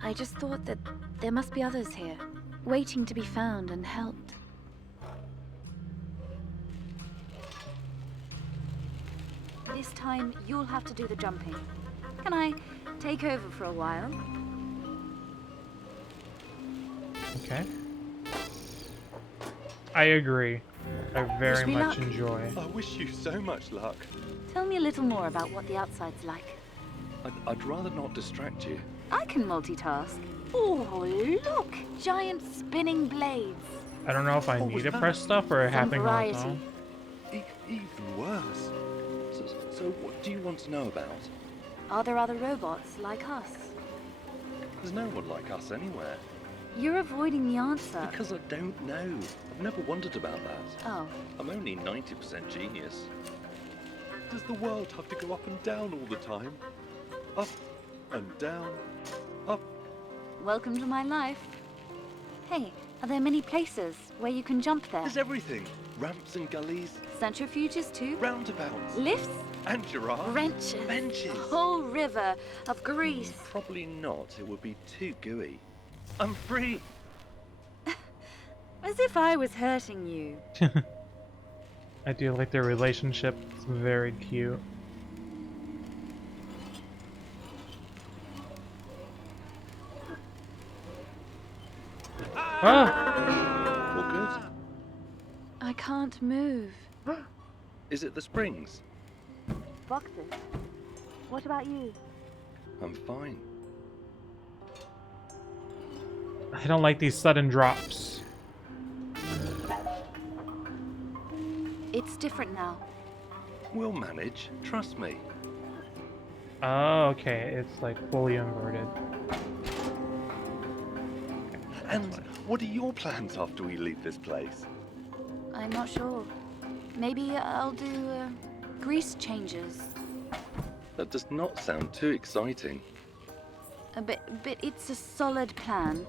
I just thought that there must be others here, waiting to be found and helped. This time, you'll have to do the jumping. Can I take over for a while? Okay. I agree. I very me much luck. enjoy. I wish you so much luck. Tell me a little more about what the outside's like. I'd rather not distract you. I can multitask. Oh, look! Giant spinning blades. I don't know if I Oh, need was to that press stuff or it some happening on its variety? own. Even worse. So what do you want to know about? Are there other robots like us? There's no one like us anywhere. You're avoiding the answer. Because I don't know. I've never wondered about that. Oh, I'm only 90% genius. Does the world have to go up and down all the time? Up and down, up. welcome to my life. Hey, are there many places where you can jump there? There's everything. Ramps and gullies, Centrifuges too? roundabouts, Lifts? and giraffes. Wrenches? Benches. A whole river of grease. Probably not. It would be too gooey. I'm free. As if I was hurting you. I do like their relationship. It's very cute. Ah! All good. I can't move. Is it the springs? Boxes. What about you? I'm fine. I don't like these sudden drops. It's different now. We'll manage. Trust me. Oh, okay. It's like fully inverted. And what are your plans after we leave this place? I'm not sure. Maybe I'll do grease changes. That does not sound too exciting. But it's a solid plan.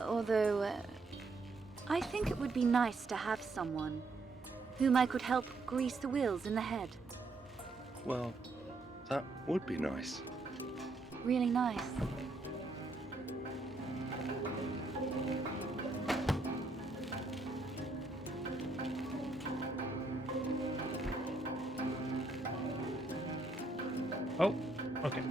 Although, I think it would be nice to have someone whom I could help grease the wheels in the head. Well, that would be nice. Really nice. Oh, okay.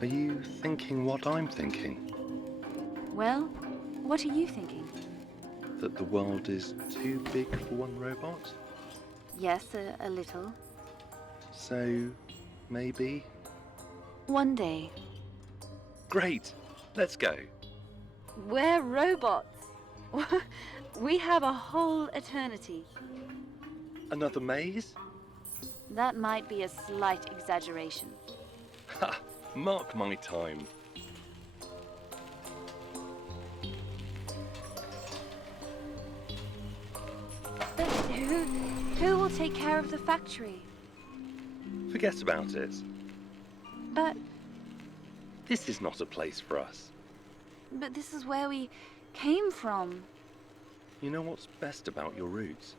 Are you thinking what I'm thinking? Well, what are you thinking? That the world is too big for one robot? Yes, a little. So, maybe? One day. Great! Let's go. We're robots. We have a whole eternity. Another maze? That might be a slight exaggeration. Ha! Mark my time. But who will take care of the factory? Forget about it. But This is not a place for us. this is where we came from. You know what's best about your roots?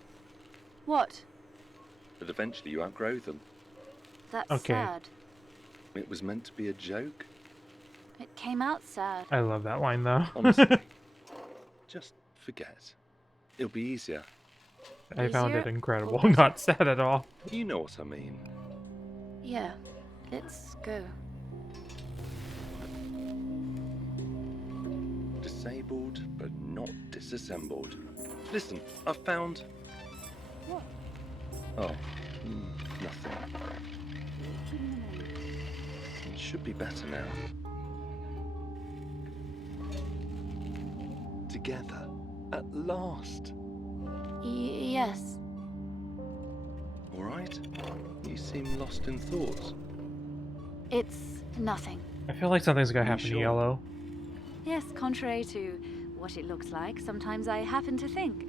What? That eventually you outgrow them. That's Okay. sad. It was meant to be a joke. It came out sad. I love that line though. Honestly. Just forget. It'll be easier. I found it Easier? incredible. Okay. Not sad at all. You know what I mean. Yeah, let's go. Disabled, but not disassembled. Listen, I've found... What? Oh, nothing. It should be better now. Together, at last. Yes. All right? You seem lost in thought. It's nothing. I feel like something's gonna You happen to sure? Yellow. Yes, contrary to what it looks like, sometimes I happen to think.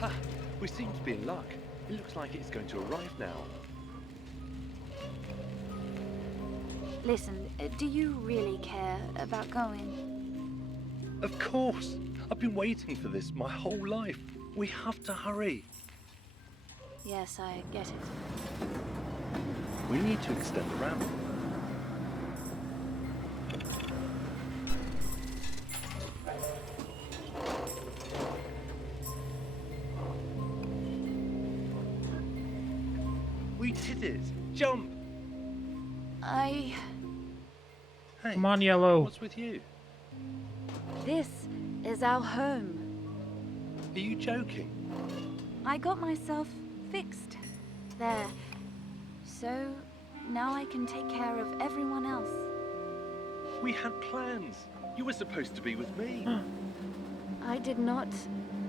Ha! We seem to be in luck. It looks like it's going to arrive now. Listen, do you really care about going? Of course! I've been waiting for this my whole life. We have to hurry. Yes, I get it. We need to extend the ramp. We did it! Jump! I... Hey, Come on, Yellow. what's with you? This is our home. Are you joking? I got myself fixed there. So now I can take care of everyone else. We had plans. You were supposed to be with me. I did not...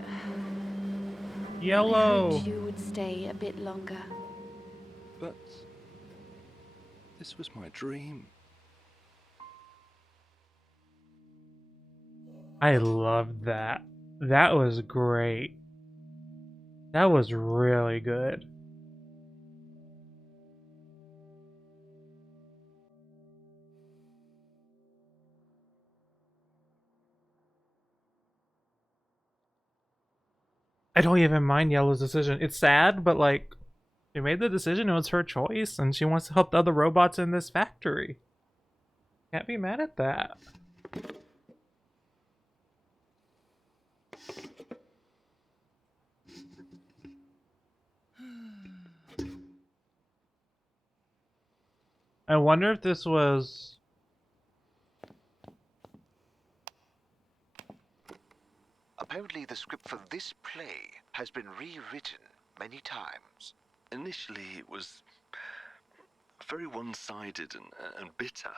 I Yellow. hoped you would stay a bit longer. But this was my dream. I loved that. That was great. That was really good. I don't even mind Yellow's decision. It's sad, but like, she made the decision. It was her choice, and she wants to help the other robots in this factory. Can't be mad at that. I wonder if this was... Apparently the script for this play has been rewritten many times. Initially, it was very one-sided and bitter.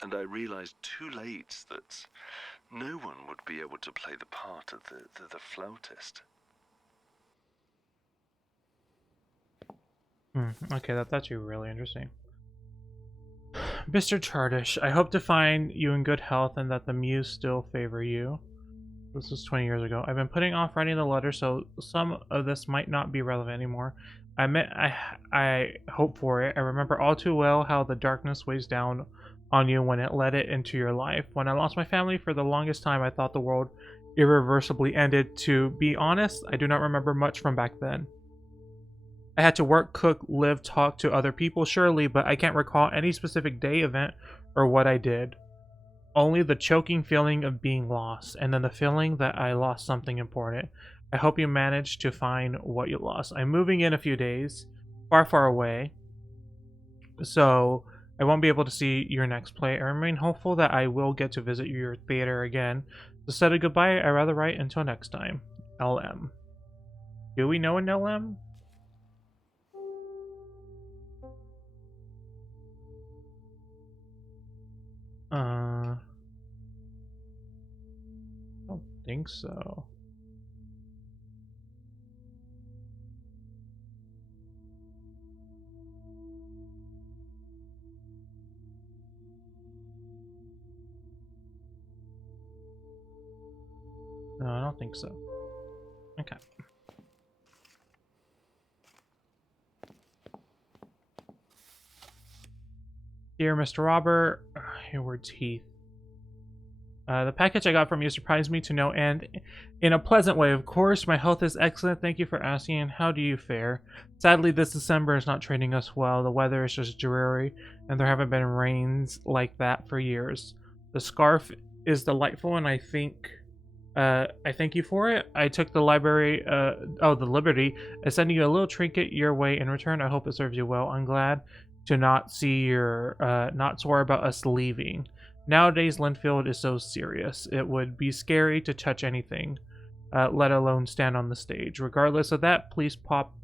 And I realized too late that no one would be able to play the part of the flautist. Okay, that's actually really interesting. Mr. Chardish, I hope to find you in good health and that the muse still favor you. This was 20 years ago. I've been putting off writing the letter, so some of this might not be relevant anymore. I hope for it. I remember all too well how the darkness weighs down on you when it let it into your life. When I lost my family, for the longest time I thought the world irreversibly ended. To be honest, I do not remember much from back then. I had to work, cook, live, talk to other people, surely, but I can't recall any specific day, event, or what I did. Only the choking feeling of being lost, and then the feeling that I lost something important. I hope you managed to find what you lost. I'm moving in a few days, far, far away, so I won't be able to see your next play. I remain hopeful that I will get to visit your theater again. Instead of goodbye, I'd rather write until next time. LM. Do we know an LM? I don't think so. No, I don't think so. Okay. Dear Mr. Robert, Hayward's Heath. The package I got from you surprised me to no end. In a pleasant way, of course. My health is excellent. Thank you for asking. How do you fare? Sadly, this December is not treating us well. The weather is just dreary, and there haven't been rains like that for years. The scarf is delightful, and I thank you for it. I took the the liberty of sending you a little trinket your way in return. I hope it serves you well. I'm glad to not see your not sore about us leaving. Nowadays, Linfield is so serious. It would be scary to touch anything, let alone stand on the stage. Regardless of that, please pop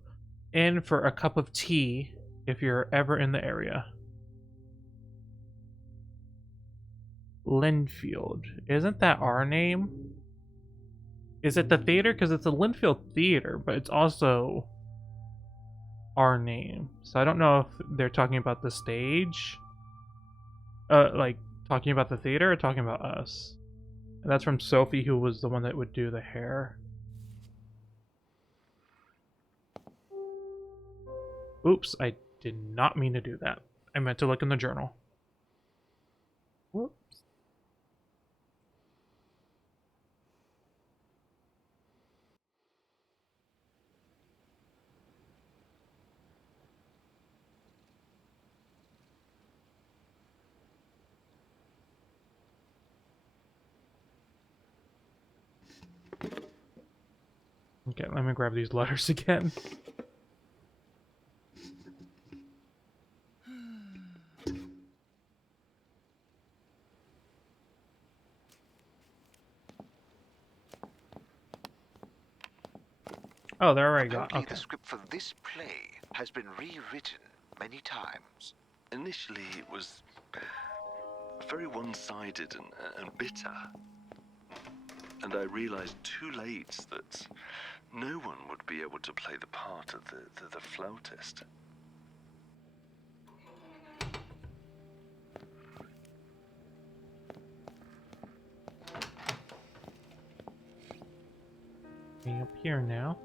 in for a cup of tea if you're ever in the area. Linfield. Isn't that our name? Is it the theater? Because it's a Linfield Theater, but it's also our name. So I don't know if they're talking about the stage. Like, talking about the theater or talking about us? And that's from Sophie, who was the one that would do the hair. Oops, I did not mean to do that. I meant to look in the journal. Whoops. Okay, let me grab these letters again. Oh, they're already gone. Apparently Okay. the script for this play has been rewritten many times. Initially, it was very one-sided and bitter. And I realized too late that no one would be able to play the part of the flautist. Being up here now.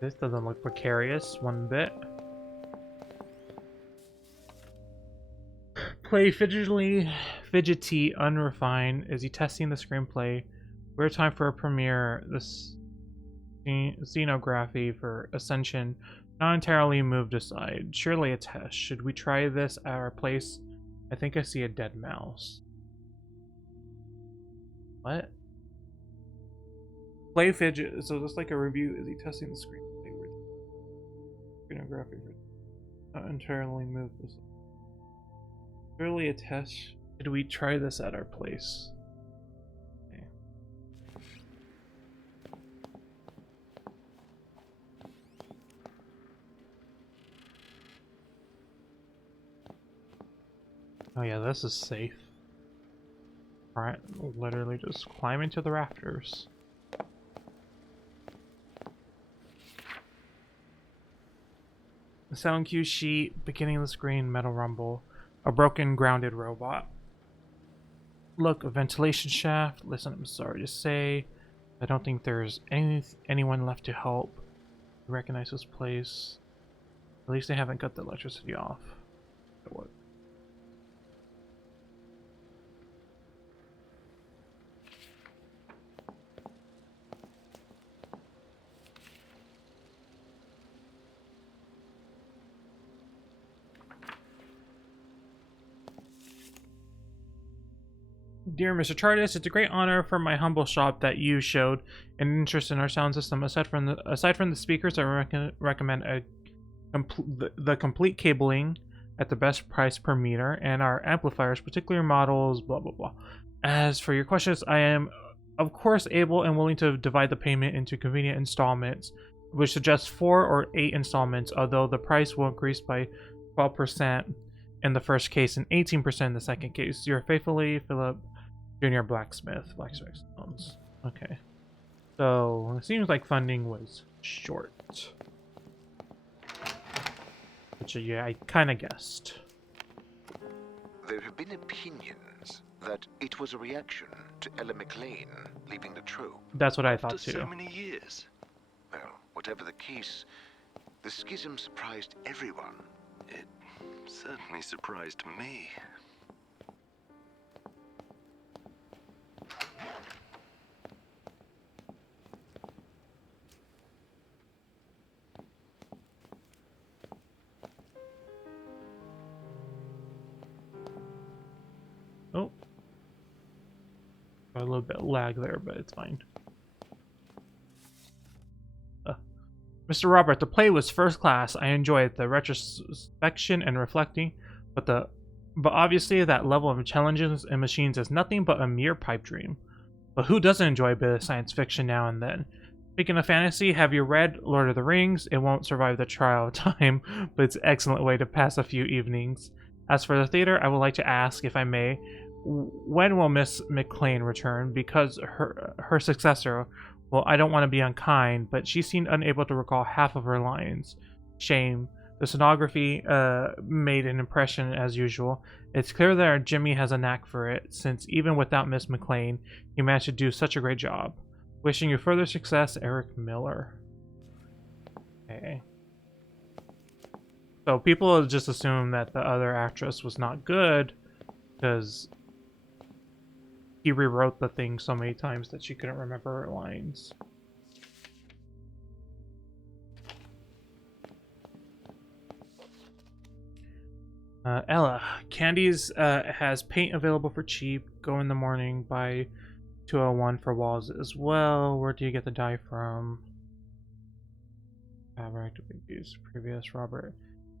This doesn't look precarious one bit. Play fidgety, unrefined. Is he testing the screenplay? We're time for a premiere. The scenography for Ascension not entirely moved aside. Surely a test. Should we try this at our place? I think I see a dead mouse. What? Play fidget. So just like a review. Is he testing the screenplay? Scenography for not entirely moved aside. Surely a test. Should we try this at our place? Okay. Oh yeah, this is safe. Alright, literally just climb into the rafters. The sound cue sheet, beginning of the screen, metal rumble. A broken, grounded robot. Look, a ventilation shaft. Listen, I'm sorry to say, I don't think there's anyone left to help. You recognize this place. At least they haven't cut the electricity off. What? Dear Mr. Chardish, it's a great honor for my humble shop that you showed an interest in our sound system. Aside from the speakers, I recommend the complete cabling at the best price per meter, and our amplifiers, particular models, blah blah blah. As for your questions, I am of course able and willing to divide the payment into convenient installments, which suggests 4 or 8 installments, although the price will increase by 12% in the first case and 18% in the second case. Yours faithfully, Philip Junior Blacksmith. Okay. So it seems like funding was short. Which, yeah, I kind of guessed. There have been opinions that it was a reaction to Ella McLean leaving the troop. That's what I thought After too. so many years. Well, whatever the case, the schism surprised everyone. It certainly surprised me. Oh. Got a little bit of lag there, but it's fine. Mr. Robert, the play was first class. I enjoyed the retrospection and reflecting, but obviously that level of challenges and machines is nothing but a mere pipe dream. But who doesn't enjoy a bit of science fiction now and then? Speaking of fantasy, have you read Lord of the Rings? It won't survive the trial of time, but it's an excellent way to pass a few evenings. As for the theater, I would like to ask, if I may, when will Miss McLean return? Because her successor, well, I don't want to be unkind, but she seemed unable to recall half of her lines. Shame. The sonography made an impression as usual. It's clear that our Jimmy has a knack for it, since even without Miss McLean, he managed to do such a great job. Wishing you further success, Eric Miller. Okay. So people just assume that the other actress was not good because he rewrote the thing so many times that she couldn't remember her lines. Ella, Candy's has paint available for cheap. Go in the morning, buy 201 for walls as well. Where do you get the dye from? Previous Robert.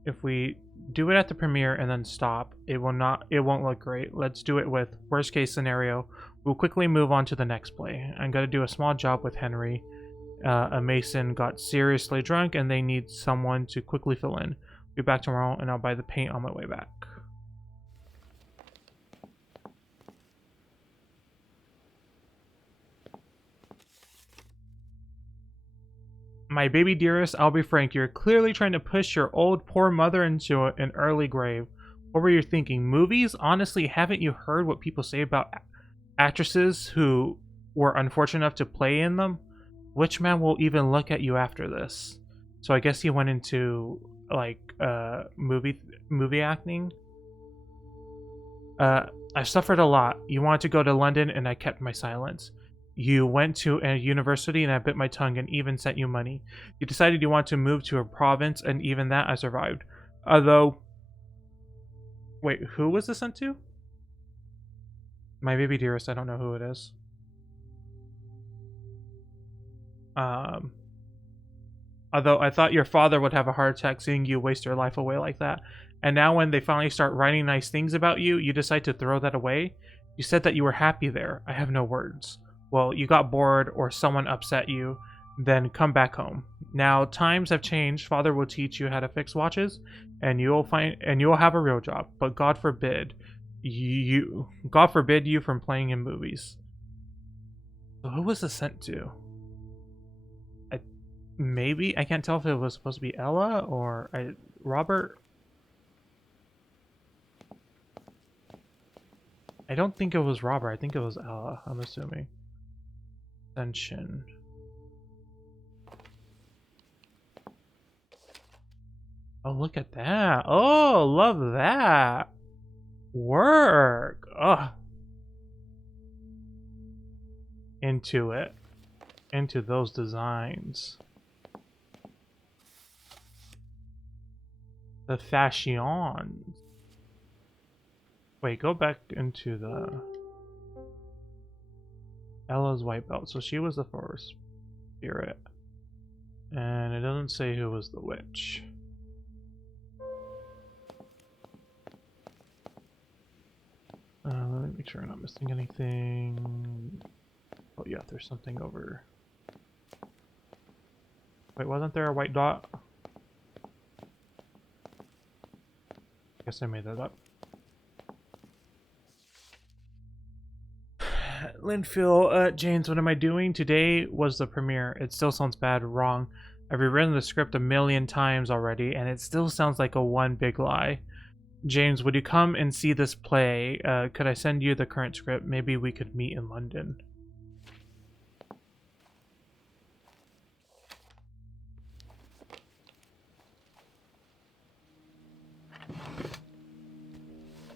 If we do it at the premiere and then stop, it won't look great. Let's do it with worst case scenario. We'll quickly move on to the next play. I'm gonna do a small job with Henry. A mason got seriously drunk and they need someone to quickly fill in. Be back tomorrow and I'll buy the paint on my way back. My baby dearest, I'll be frank, you're clearly trying to push your old poor mother into an early grave. What were you thinking? Movies? Honestly, haven't you heard what people say about actresses who were unfortunate enough to play in them? Which man will even look at you after this? So I guess he went into like movie acting. I suffered a lot. You wanted to go to London and I kept my silence. You went to a university and I bit my tongue and even sent you money. You decided you want to move to a province and even that I survived. Although... Wait, who was this sent to? My baby dearest, I don't know who it is. Although I thought your father would have a heart attack seeing you waste your life away like that. And now when they finally start writing nice things about you, you decide to throw that away? You said that you were happy there. I have no words. Well, you got bored or someone upset you, then come back home. Now times have changed. Father will teach you how to fix watches, and you'll have a real job. But God forbid you from playing in movies. So who was this sent to? Maybe I can't tell if it was supposed to be Ella or Robert. I don't think it was Robert. I think it was Ella. I'm assuming. Ascension. Oh, look at that. Oh, love that. Work. Oh. Into it. Into those designs. The fashions. Wait, go back into the... Ella's white belt, so she was the forest spirit. And it doesn't say who was the witch. Let me make sure I'm not missing anything. Oh yeah, there's something over. Wait, wasn't there a white dot? Guess I made that up. Linfield, James, what am I doing? Today was the premiere. It still sounds bad, wrong. I've rewritten the script a million times already, and it still sounds like a one big lie. James, would you come and see this play? Could I send you the current script? Maybe we could meet in London.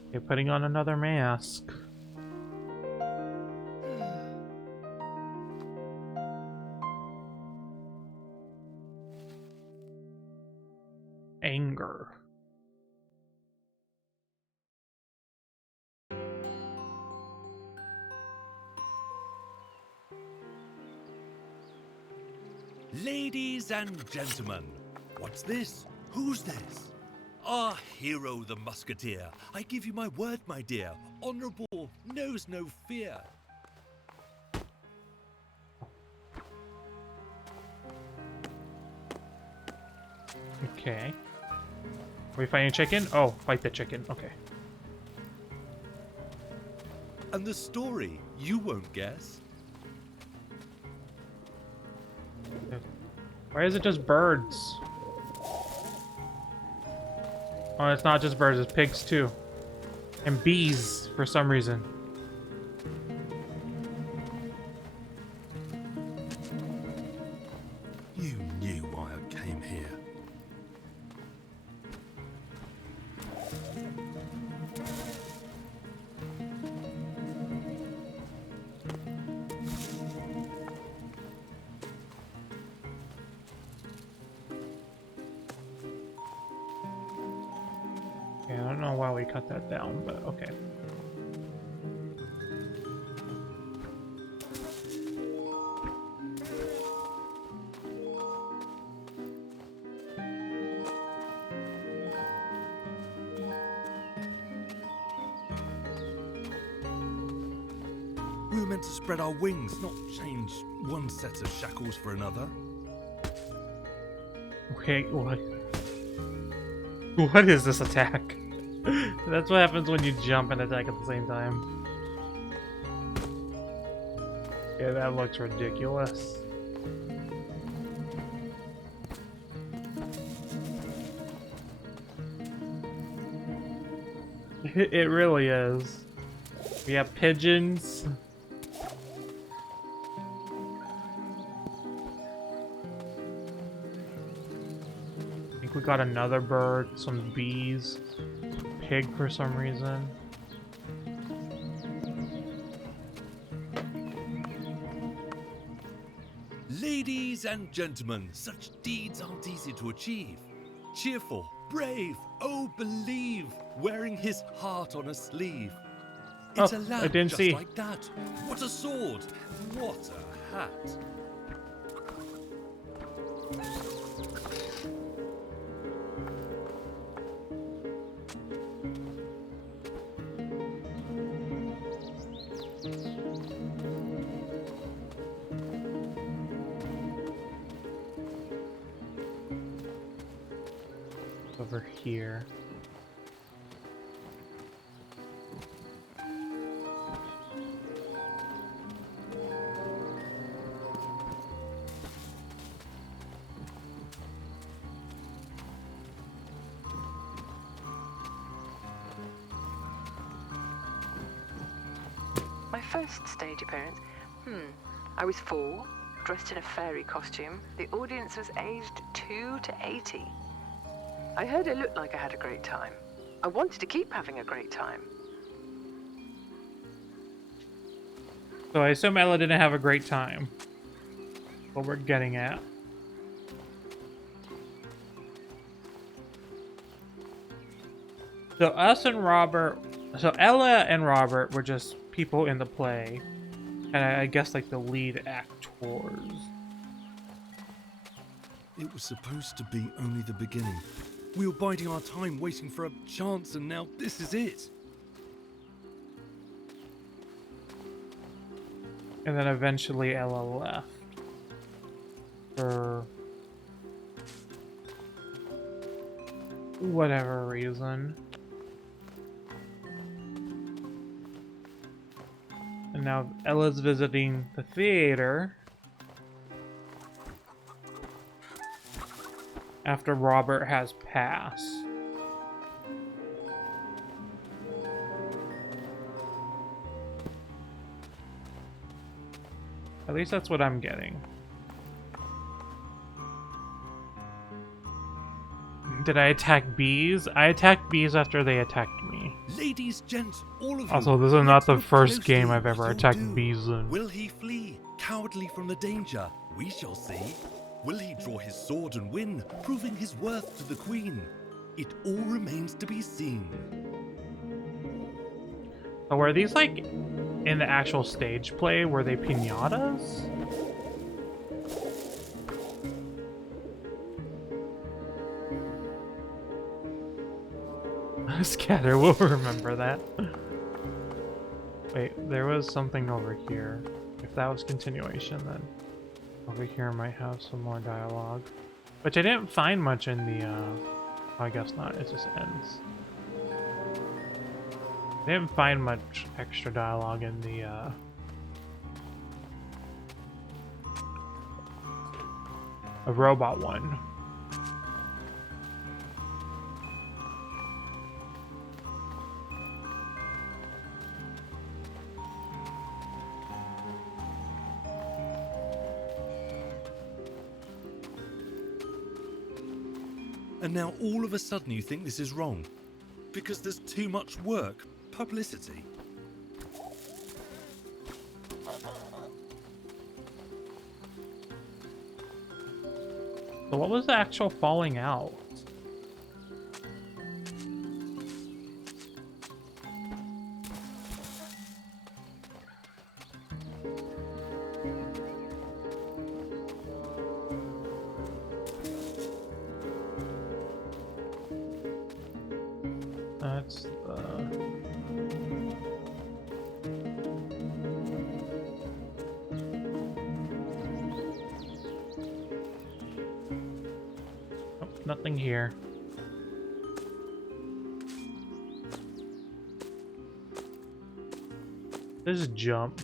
Okay, putting on another mask. Anger. Ladies and gentlemen, what's this? Who's this? Our hero, the musketeer. I give you my word, my dear. Honorable, knows no fear. Okay. Are we fighting a chicken? Oh, fight the chicken. Okay. And the story, you won't guess. Why is it just birds? Oh, it's not just birds, it's pigs too. And bees, for some reason. You knew why I came here. Yeah, I don't know why we cut that down, but okay. We were meant to spread our wings, not change one set of shackles for another. Okay, what? What is this attack? That's what happens when you jump and attack at the same time. Yeah, that looks ridiculous. It really is. We have pigeons. I think we got another bird, some bees, pig for some reason. Ladies and gentlemen, such deeds aren't easy to achieve. Cheerful, brave, oh believe, wearing his heart on a sleeve. It's Oh, a I lad didn't just see. like that. What a sword, what a hat. Over here. My first stage appearance? I was 4, dressed in a fairy costume. The audience was aged 2 to 80. I heard it looked like I had a great time. I wanted to keep having a great time. So I assume Ella didn't have a great time. What we're getting at. So Ella and Robert were just people in the play. And I guess like the lead actors. It was supposed to be only the beginning. We were biding our time, waiting for a chance, and now this is it. And then eventually Ella left. For whatever reason. And now Ella's visiting the theater after Robert has passed. At least that's what I'm getting. Did I attack bees? I attacked bees after they attacked me. Ladies, gents, all of you. Also, this is not the look first closely game I've what ever you'll attacked do. bees in. Will he flee, cowardly from the danger? We shall see. Will he draw his sword and win, proving his worth to the queen? It all remains to be seen. So were these like in the actual stage play? Were they piñatas? Scatter will remember that. Wait, there was something over here. If that was continuation, then over here might have some more dialogue. Which I didn't find much in the, oh, I guess not, it just ends. I didn't find much extra dialogue in the, a robot one. And now all of a sudden you think this is wrong. Because there's too much work, publicity. So what was the actual falling out? That's oh, nothing here. This is jump.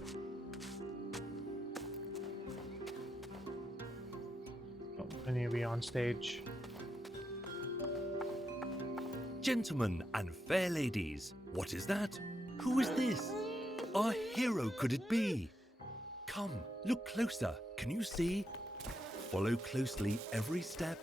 Oh, I need to be on stage. Gentlemen and fair ladies, what is that? Who is this? Our hero could it be? Come, look closer. Can you see? Follow closely every step.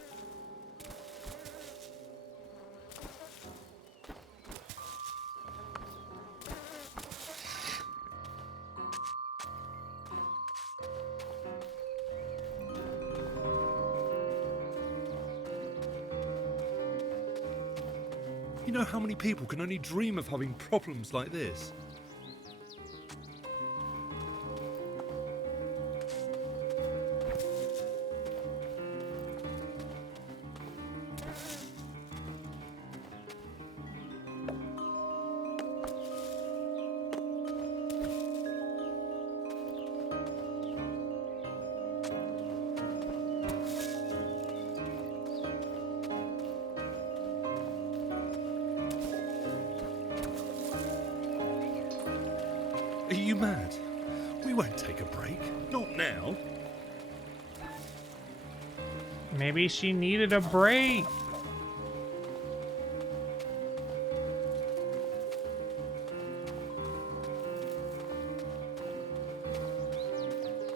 You know how many people can only dream of having problems like this? Are you mad? We won't take a break. Not now. Maybe she needed a break.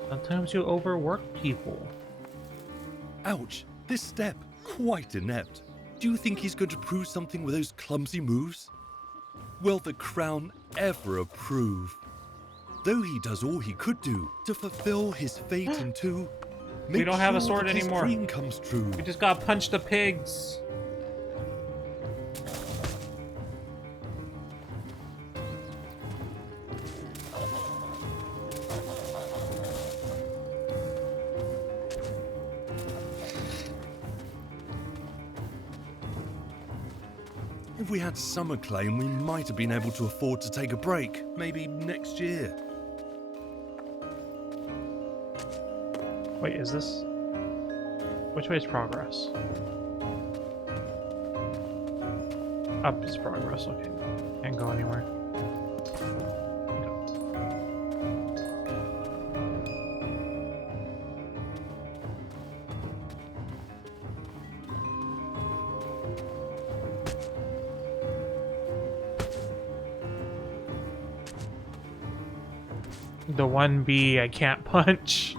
Sometimes you overwork people. Ouch, this step, quite inept. Do you think he's going to prove something with those clumsy moves? Will the crown ever approve? Though he does all he could do to fulfill his fate and to make We don't have a sure sword that his anymore. dream comes true. We just gotta punch the pigs. If we had some acclaim, we might have been able to afford to take a break. Maybe next year. Wait, is this... Which way is progress? Up is progress, okay. Can't go anywhere. The one bee I can't punch.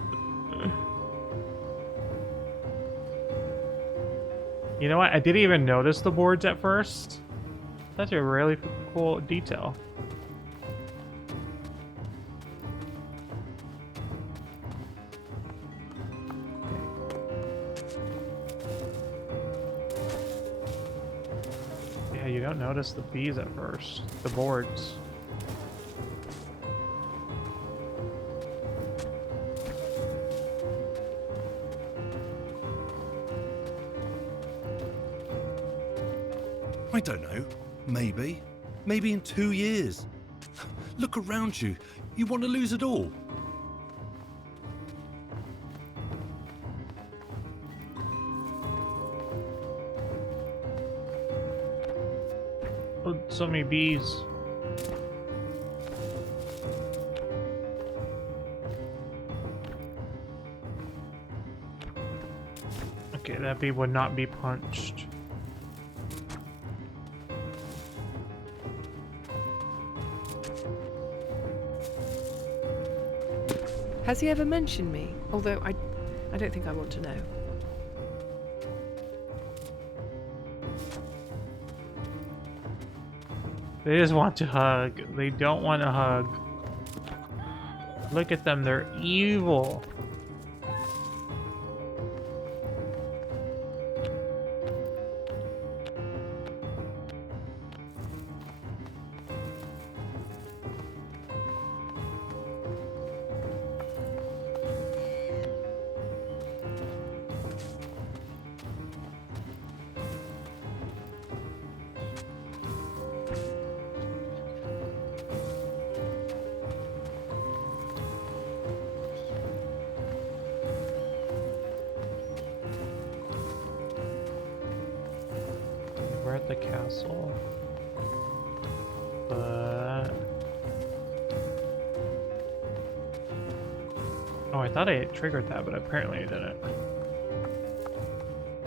You know what? I didn't even notice the boards at first. That's a really cool detail. Yeah, you don't notice the bees at first. The boards. I don't know. Maybe. Maybe in 2 years. Look around you. You want to lose it all? Oh, so many bees. Okay, that bee would not be punched. Has he ever mentioned me? Although I don't think I want to know. They just want to hug. They don't want to hug. Look at them, they're evil. We're at the castle. But... Oh, I thought I had triggered that, but apparently I didn't.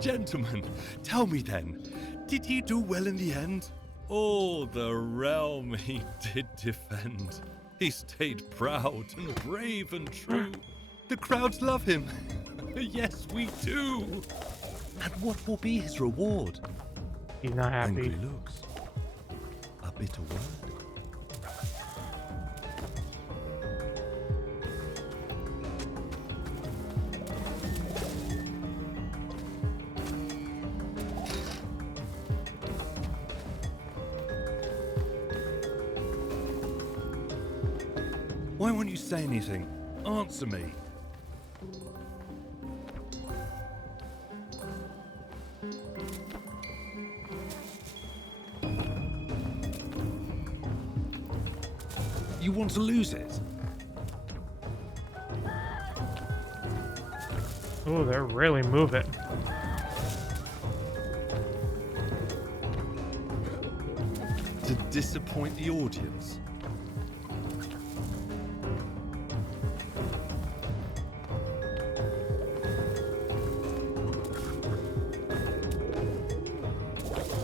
Gentlemen, tell me then, did he do well in the end? Oh, the realm he did defend. He stayed proud and brave and true. The crowds love him. Yes, we do. And what will be his reward? He's not happy. Angry looks. A bitter word. Why won't you say anything? Answer me. You want to lose it? Oh, they're really moving. To disappoint the audience?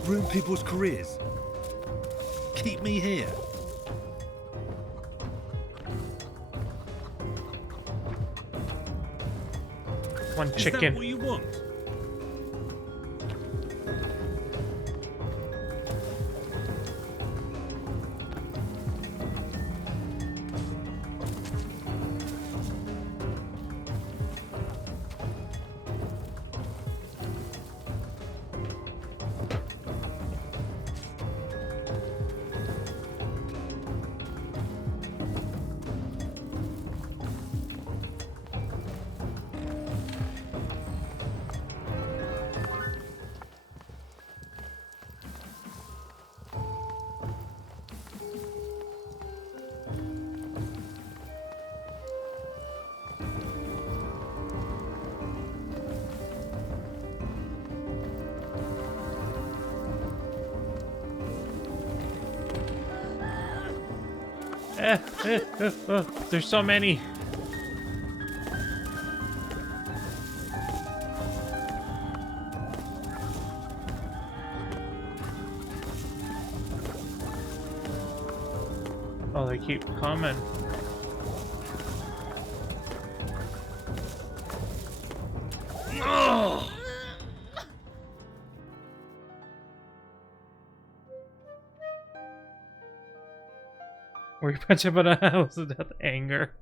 Ruin people's careers? Keep me here? One Is chicken. that what you want? There's so many. Oh, they keep coming. Oh! Were you punching about a house of death anger?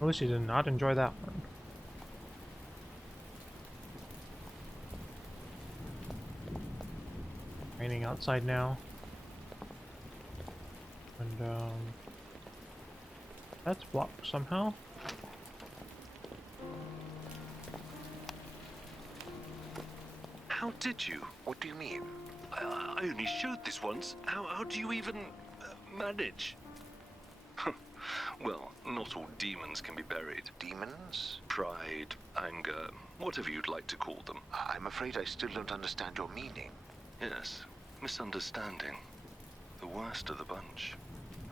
I wish you did not enjoy that one. Raining outside now. And that's blocked somehow. How did you? What do you mean? I only showed this once. How do you even manage? Well, not all demons can be buried. Demons? Pride, anger, whatever you'd like to call them. I'm afraid I still don't understand your meaning. Yes, misunderstanding. The worst of the bunch.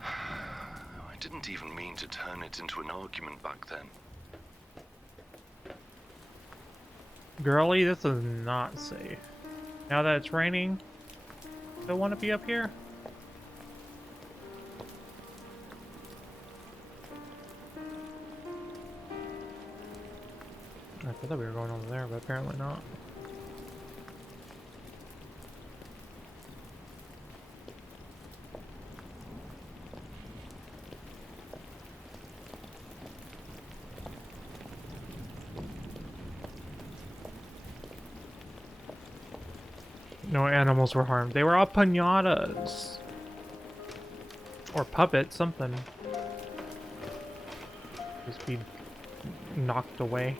I didn't even mean to turn it into an argument back then. Girlie, this is not safe. Now that it's raining, still want to be up here? I thought we were going over there, but apparently not. No animals were harmed. They were all piñatas. Or puppets, something. Just be knocked away.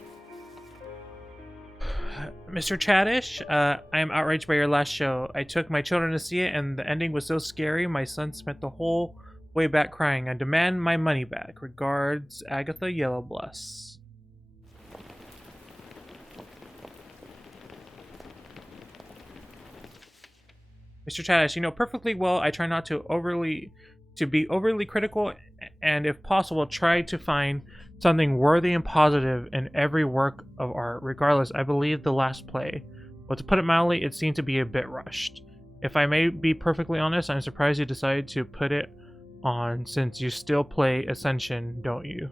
Mr. Chadish, I am outraged by your last show. I took my children to see it, and the ending was so scary, my son spent the whole way back crying. I demand my money back. Regards, Agatha Yellowbluss. Mr. Chadish, you know perfectly well I try not to be overly critical, and if possible, try to find something worthy and positive in every work of art. Regardless, I believe the last play, but to put it mildly, it seemed to be a bit rushed. If I may be perfectly honest, I'm surprised you decided to put it on, since you still play Ascension, don't you?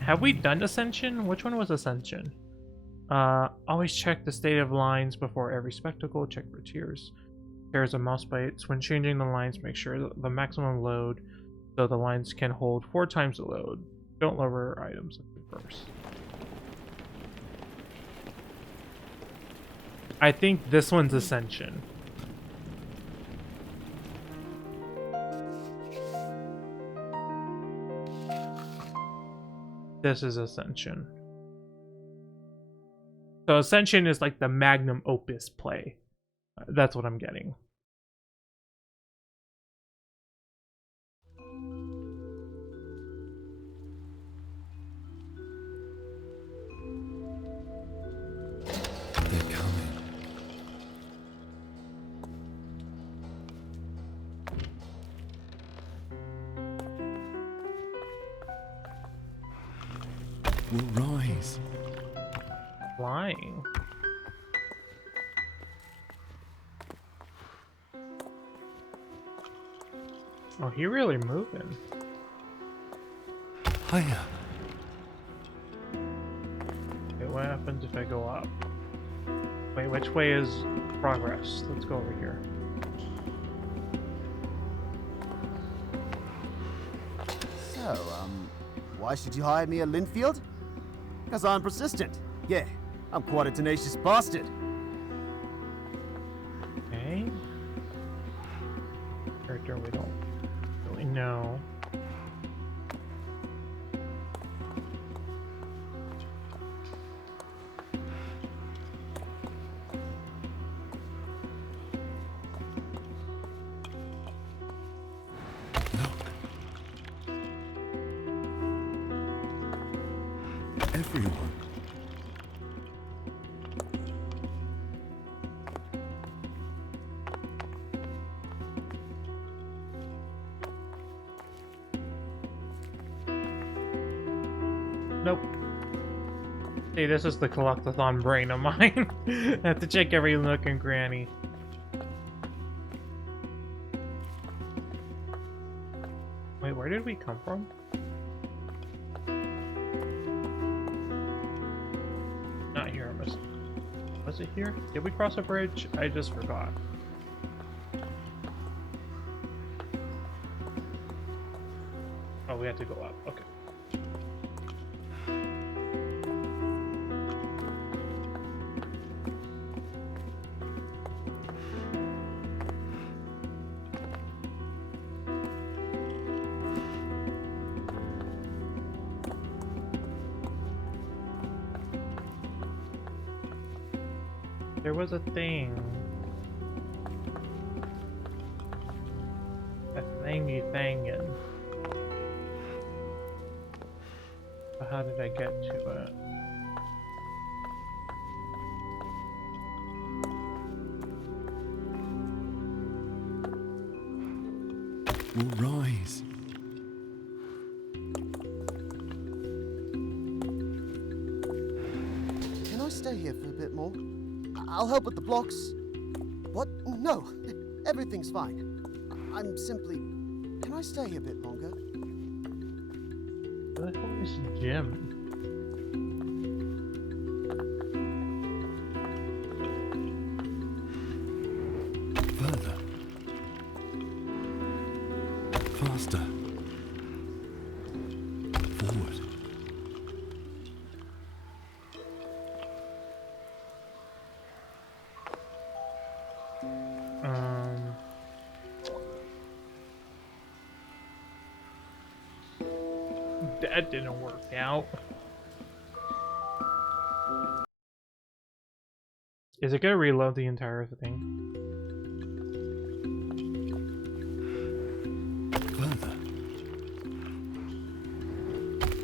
Have we done Ascension? Which one was Ascension? Always check the state of lines before every spectacle. Check for tears. Tears of mouse bites. When changing the lines, make sure the maximum load so the lines can hold 4 times the load. Don't lower items first. I think this one's Ascension. This is Ascension. So Ascension is like the magnum opus play. That's what I'm getting. They're coming. We'll rise. Flying. Oh, he really moving. Higher. Okay, what happens if I go up? Wait, which way is progress? Let's go over here. So, why should you hire me at Linfield? Because I'm persistent. Yeah, I'm quite a tenacious bastard. Okay. Everyone. Nope. See, this is the collectathon brain of mine. I have to check every nook and cranny. Wait, where did we come from? Not here, I must. Was it here? Did we cross a bridge? I just forgot. Oh, we had to go up. Okay. There was a thing. A thingy thingin'. But how did I get to it? Will rise. Can I stay here for a bit more? I'll help with the blocks. What? No, everything's fine. I'm simply... Can I stay a bit longer? Where the hell is Jim? Further. Faster. Forward. That didn't work out. Is it gonna reload the entire thing? Further.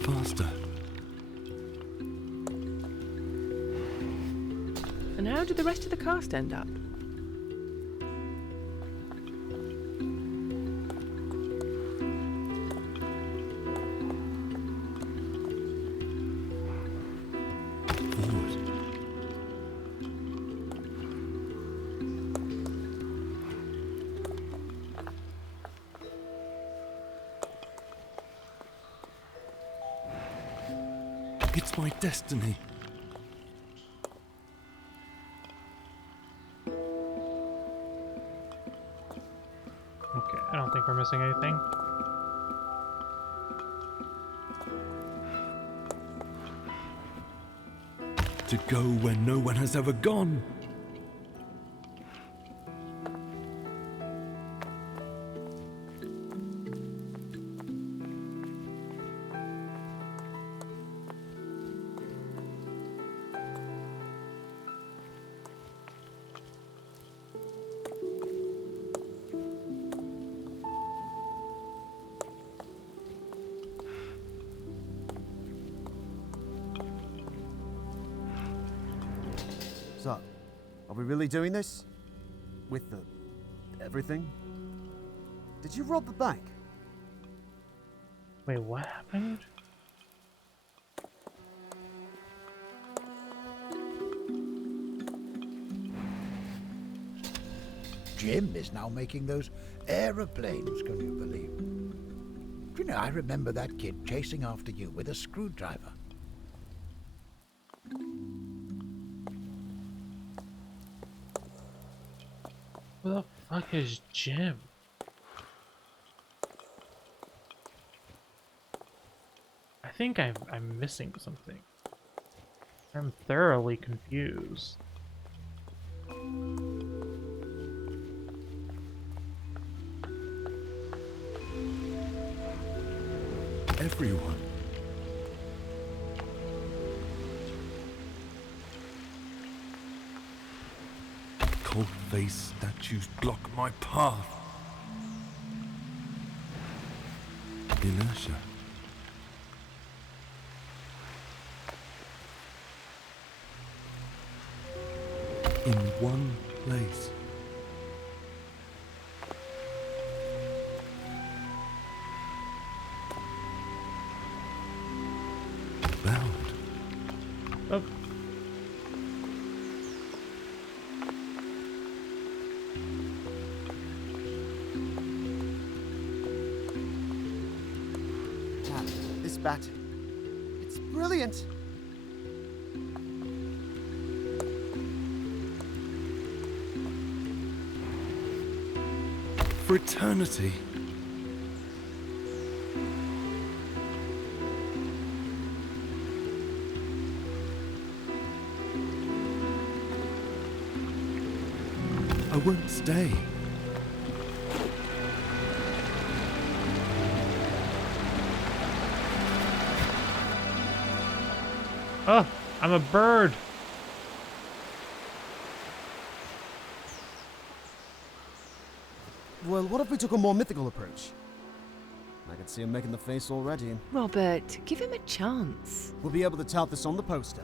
Faster. And how did the rest of the cast end up? It's my destiny. Okay, I don't think we're missing anything. To go where no one has ever gone. So, are we really doing this? With the... everything? Did you rob the bank? Wait, what happened? Jim is now making those aeroplanes, can you believe? You know, I remember that kid chasing after you with a screwdriver. Who the fuck is Jim? I think I'm missing something. I'm thoroughly confused. Everyone. Cold-faced statues block my path. Inertia. in one place. Bound. Oh. This bat. It's brilliant. For eternity. I won't stay. Oh, I'm a bird. Well, what if we took a more mythical approach? I can see him making the face already. Robert, give him a chance. We'll be able to tout this on the poster.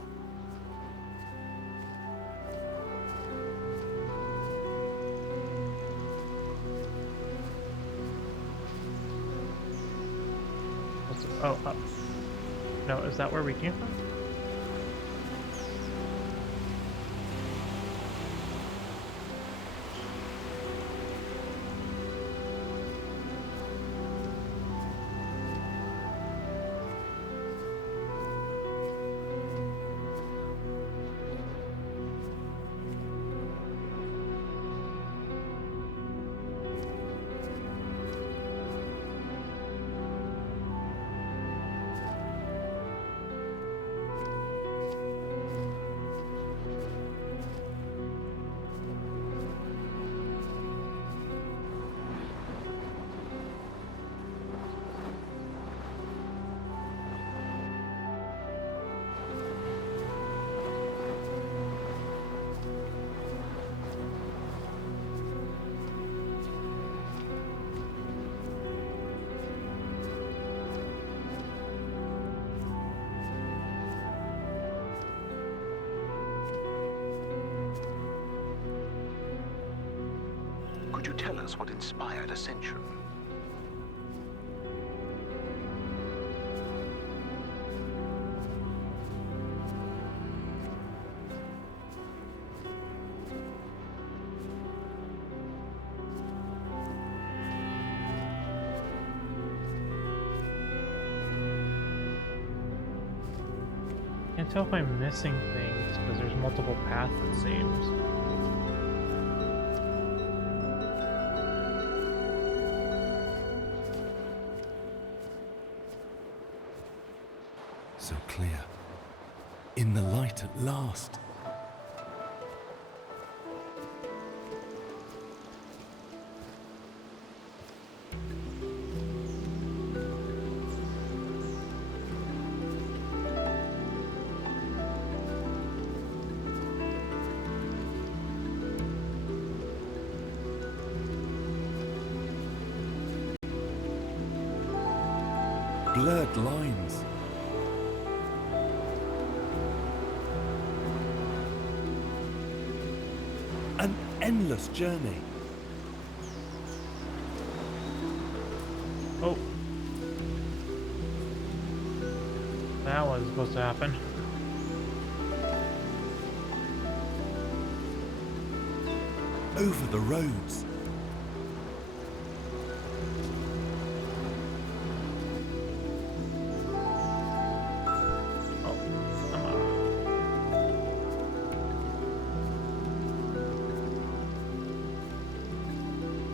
Oh, no, is that where we came from? Could you tell us what inspired Ascension? Can't tell if I'm missing things because there's multiple paths, it seems. So clear. In the light at last. Blurred lines. An endless journey. Oh. That wasn't supposed to happen. Over the roads.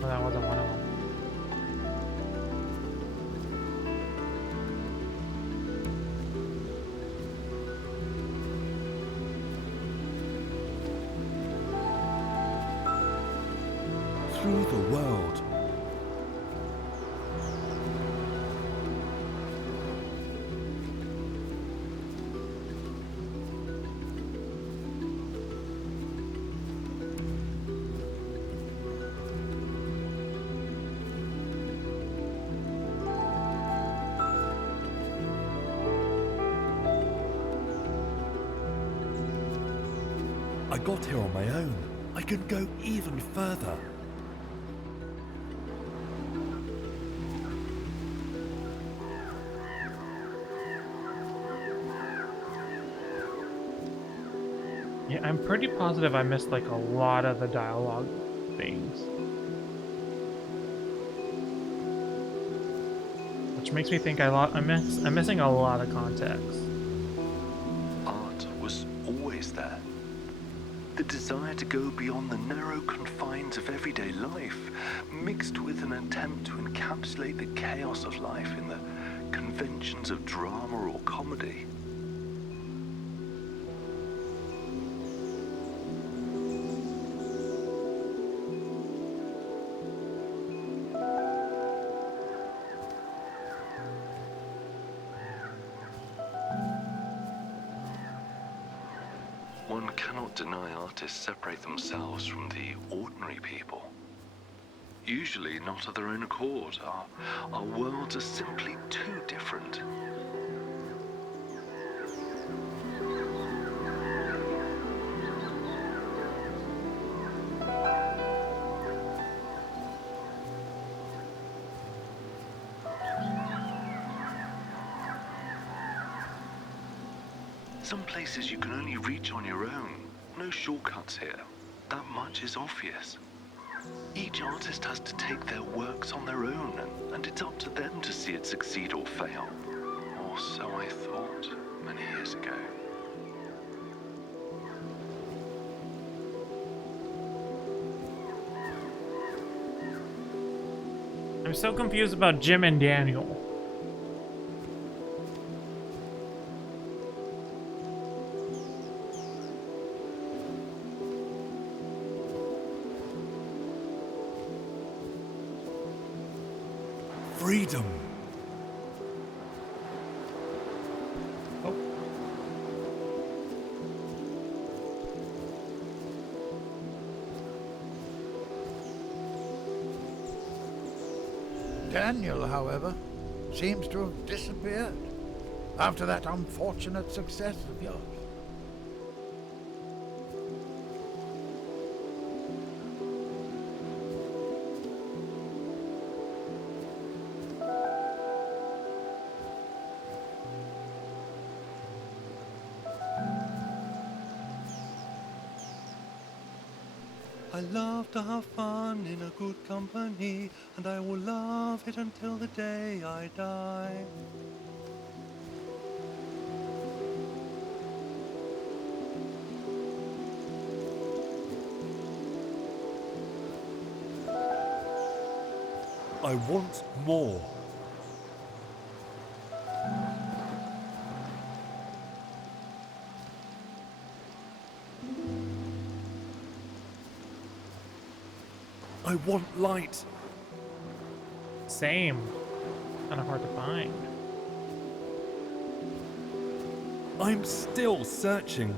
Well, that wasn't one of them. Through the world. I got here on my own. I can go even further. Yeah, I'm pretty positive I missed like a lot of the dialogue things. Which makes me think I'm missing a lot of context. Art was always there. The desire to go beyond the narrow confines of everyday life, mixed with an attempt to encapsulate the chaos of life in the conventions of drama or comedy. One cannot deny artists separate themselves from the ordinary people. Usually not of their own accord. Our worlds are simply too different. Some places you can only reach on your own. No shortcuts here. That much is obvious. Each artist has to take their works on their own, and it's up to them to see it succeed or fail. Or so I thought many years ago. I'm so confused about Jim and Daniel. Freedom. Oh. Daniel, however, seems to have disappeared after that unfortunate success of yours. I love to have fun in a good company, and I will love it until the day I die. I want more. I want light. Same. Kind of hard to find. I'm still searching.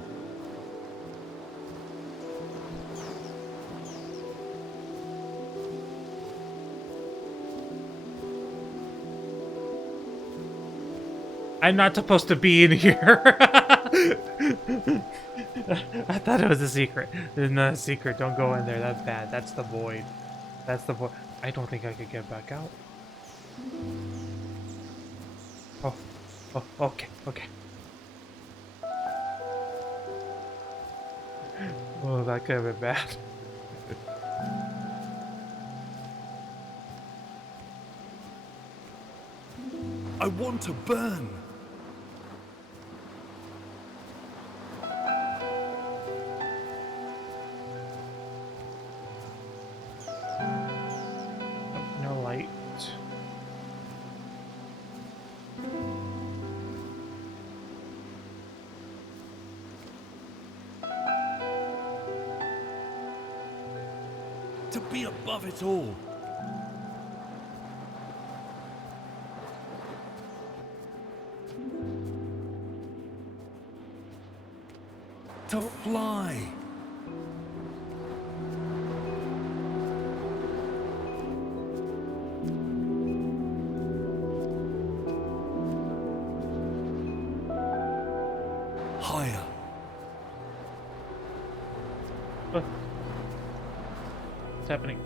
I'm not supposed to be in here. I thought it was a secret. There's not a secret. Don't go in there. That's bad. That's the void. That's the void. I don't think I could get back out. Oh. Oh, okay. Okay. Oh, that could have been bad. I want to burn. No light. To be above it all. To fly. Higher. What's happening?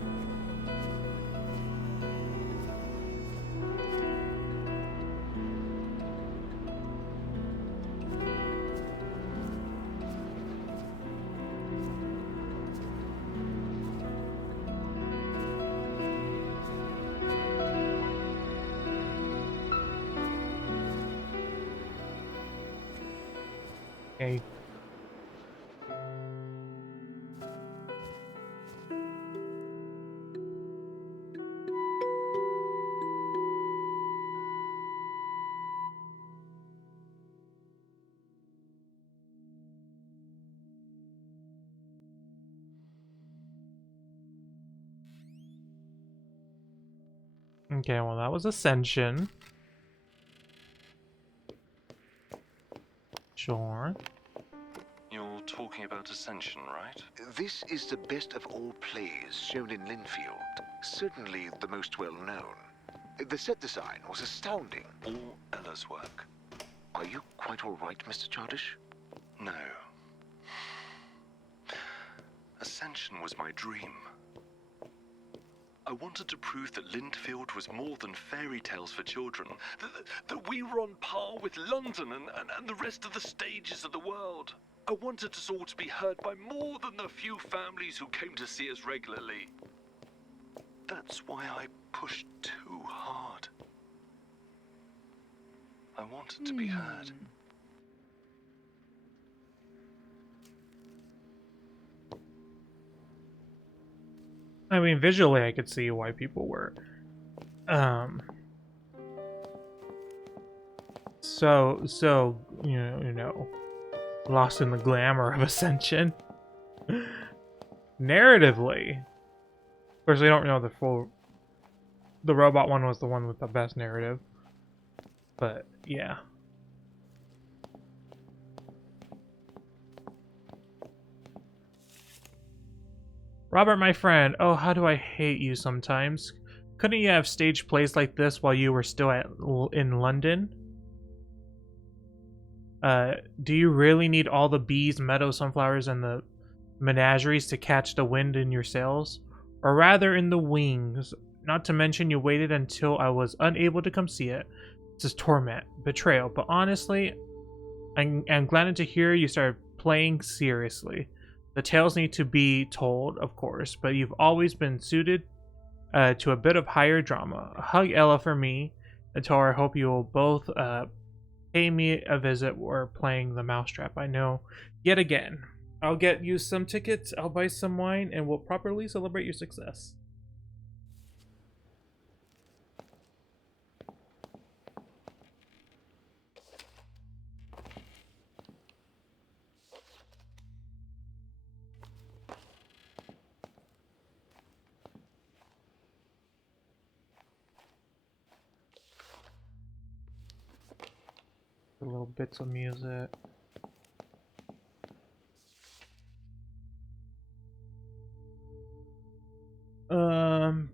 Okay. Okay, well that was Ascension. Sure. You're talking about Ascension, right? This is the best of all plays shown in Linfield. Certainly the most well known. The set design was astounding. All Ella's work. Are you quite all right, Mr. Chardish? No. Ascension was my dream. I wanted to prove that Lindfield was more than fairy tales for children. That we were on par with London and the rest of the stages of the world. I wanted us all to be heard by more than the few families who came to see us regularly. That's why I pushed too hard. I wanted to be heard. I mean, visually, I could see why people were, so you know, lost in the glamour of Ascension. Narratively, of course, we don't know the full. The robot one was the one with the best narrative, but yeah. Robert, my friend, oh, how do I hate you sometimes. Couldn't you have staged plays like this while you were still in London? Do you really need all the bees, meadow, sunflowers, and the menageries to catch the wind in your sails? Or rather, in the wings. Not to mention you waited until I was unable to come see it. This is torment, betrayal, but honestly, I'm glad to hear you started playing seriously. The tales need to be told, of course, but you've always been suited to a bit of higher drama. Hug Ella for me, and tell her I hope you will both pay me a visit. We're playing the mousetrap, I know. Yet again, I'll get you some tickets, I'll buy some wine, and we'll properly celebrate your success. Little bits of music.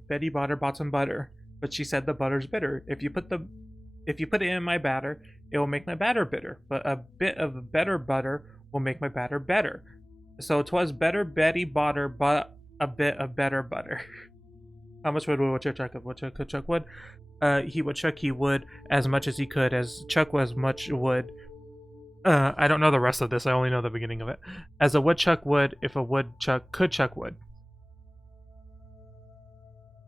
Betty bought her bought some butter, but she said the butter's bitter. If you put it in my batter, it will make my batter bitter. But a bit of better butter will make my batter better. So 'twas better Betty bought her but a bit of better butter. How much wood would Chuck have? Would Chuck wood? He would as much as he could, as Chuck was much wood. I don't know the rest of this, I only know the beginning of it. As a woodchuck would, if a woodchuck could chuck wood.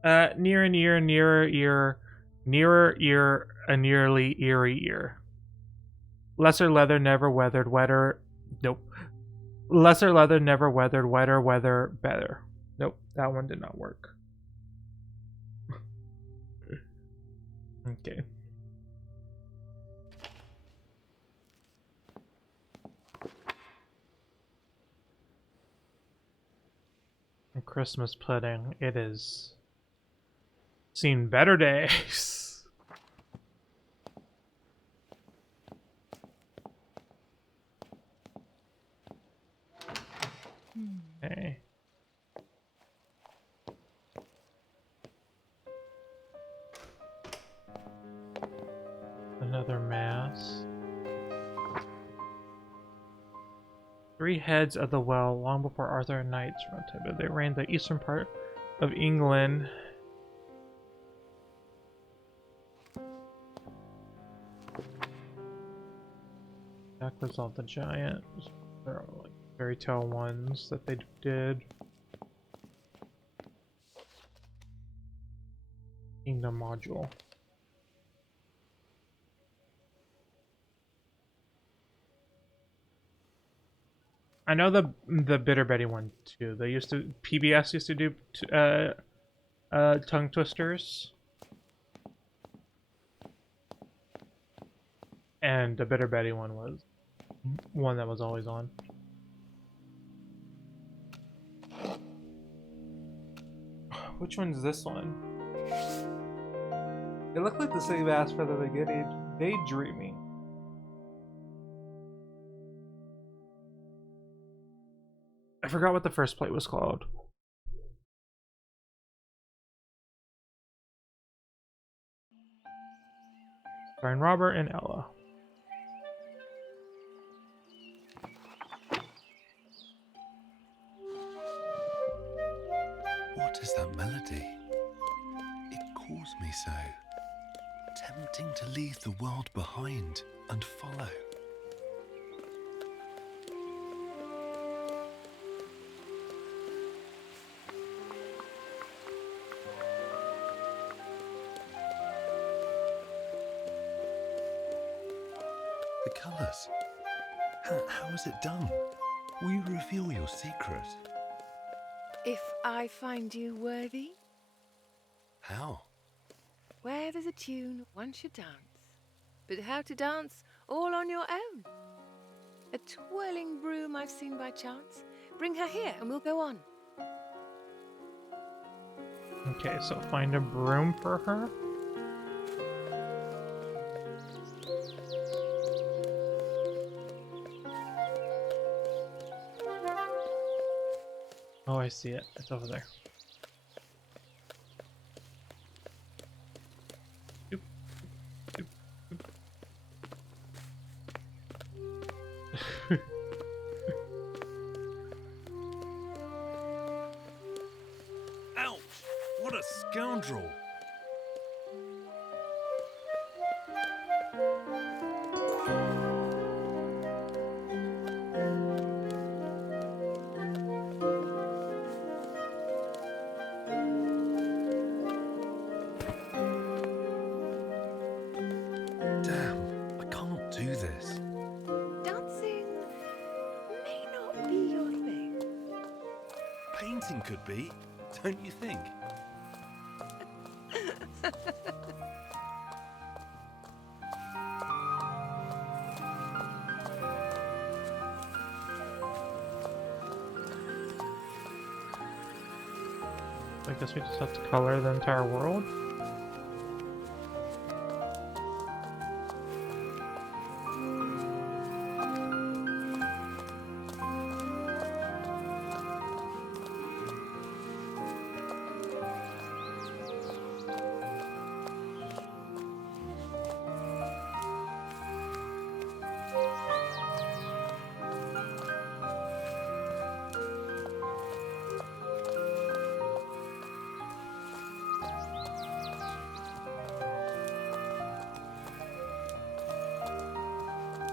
Near and near, nearer ear, nearer ear, a nearly eerie ear. Lesser leather never weathered, wetter. Nope. Lesser leather never weathered, wetter weather better. Nope, that one did not work. Okay. Christmas pudding. It is seen better days. Okay. Another mass. 3 heads of the well long before Arthur and knights rounded. They reigned the eastern part of England. Jack resolved the giant. There are like fairy tale ones that they did. Kingdom module. I know the Bitter Betty one too. They used to PBS used to do tongue twisters, and the Bitter Betty one was one that was always on. Which one's this one? It looked like the same ass for the beginning. Daydreaming. I forgot what the first plate was called. Starring Robert and Ella. What is that melody? It calls me so. Tempting to leave the world behind and follow. The colours. How is it done? Will you reveal your secret? If I find you worthy, How? where there's a tune, one should dance. But how to dance all on your own? A twirling broom I've seen by chance. Bring her here and we'll go on. Okay, so find a broom for her. Oh, I see it. It's over there. Oop. Oop. Oop. Ouch! What a scoundrel! Damn, I can't do this. Dancing may not be your thing. Painting could be, don't you think? I guess we just have to color the entire world.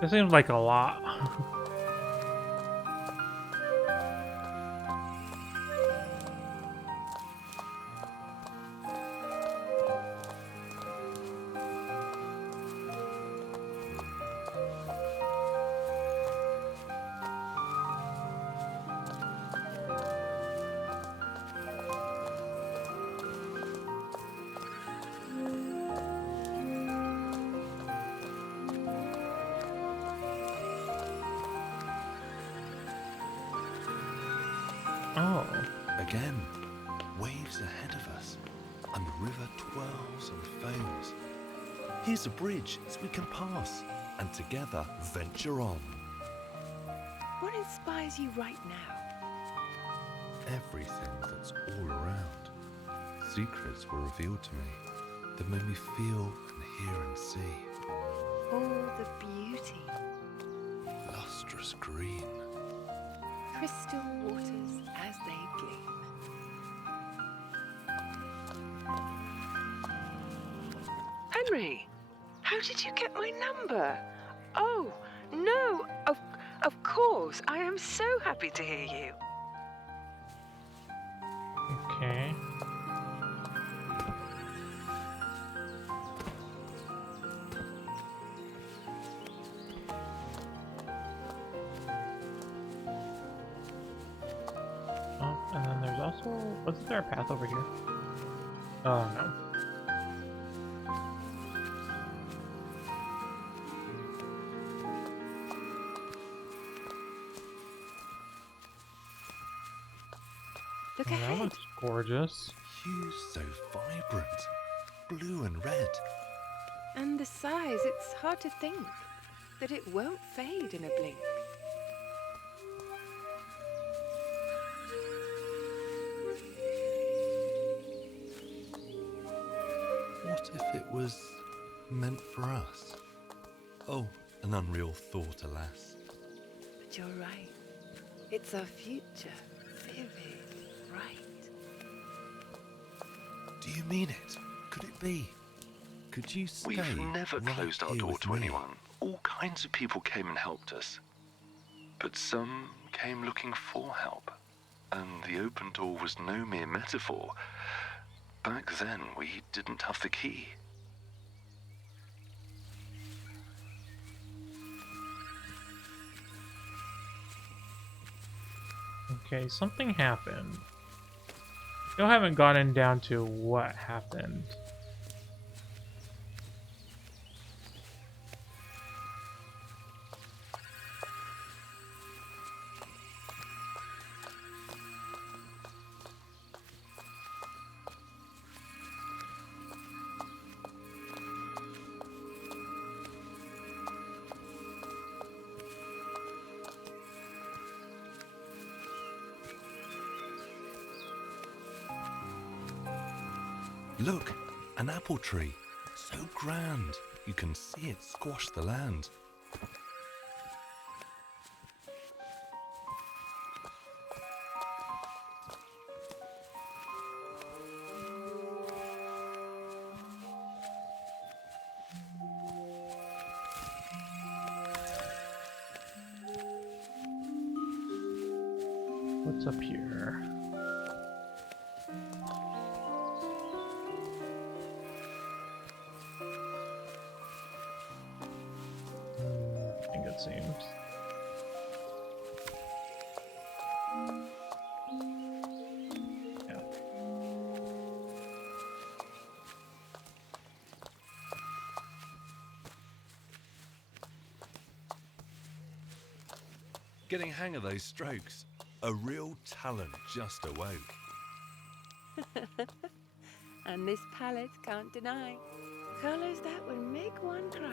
It seems like a lot. Oh. Again, waves ahead of us, and the river twirls and foams. Here's a bridge so we can pass, and together venture on. What inspires you right now? Everything that's all around. Secrets were revealed to me that made me feel and hear and see. All the beauty. Lustrous green, crystal waters as they gleam. Henry, how did you get my number? Oh, no, of course. I am so happy to hear you. Okay. Oh, and then there's also... Wasn't there a path over here? Oh, no. Look Well, that ahead. looks gorgeous. Hues so vibrant. Blue and red. And the size, it's hard to think that it won't fade in a blink. What if it was meant for us? Oh, an unreal thought, alas. But you're right. It's our future. Vivid, bright. Do you mean it? Could it be? Could you stay We've never right closed our here door with to me? anyone. All kinds of people came and helped us. But some came looking for help. And the open door was no mere metaphor. Back then, we didn't have the key. Okay, something happened. Still haven't gotten down to what happened. Look, an apple tree. So grand. You can see it squash the land. What's up here? I think it seems. Yeah. Getting hang of those strokes. A real talent just awoke. And this palette can't deny colors that would make one cry.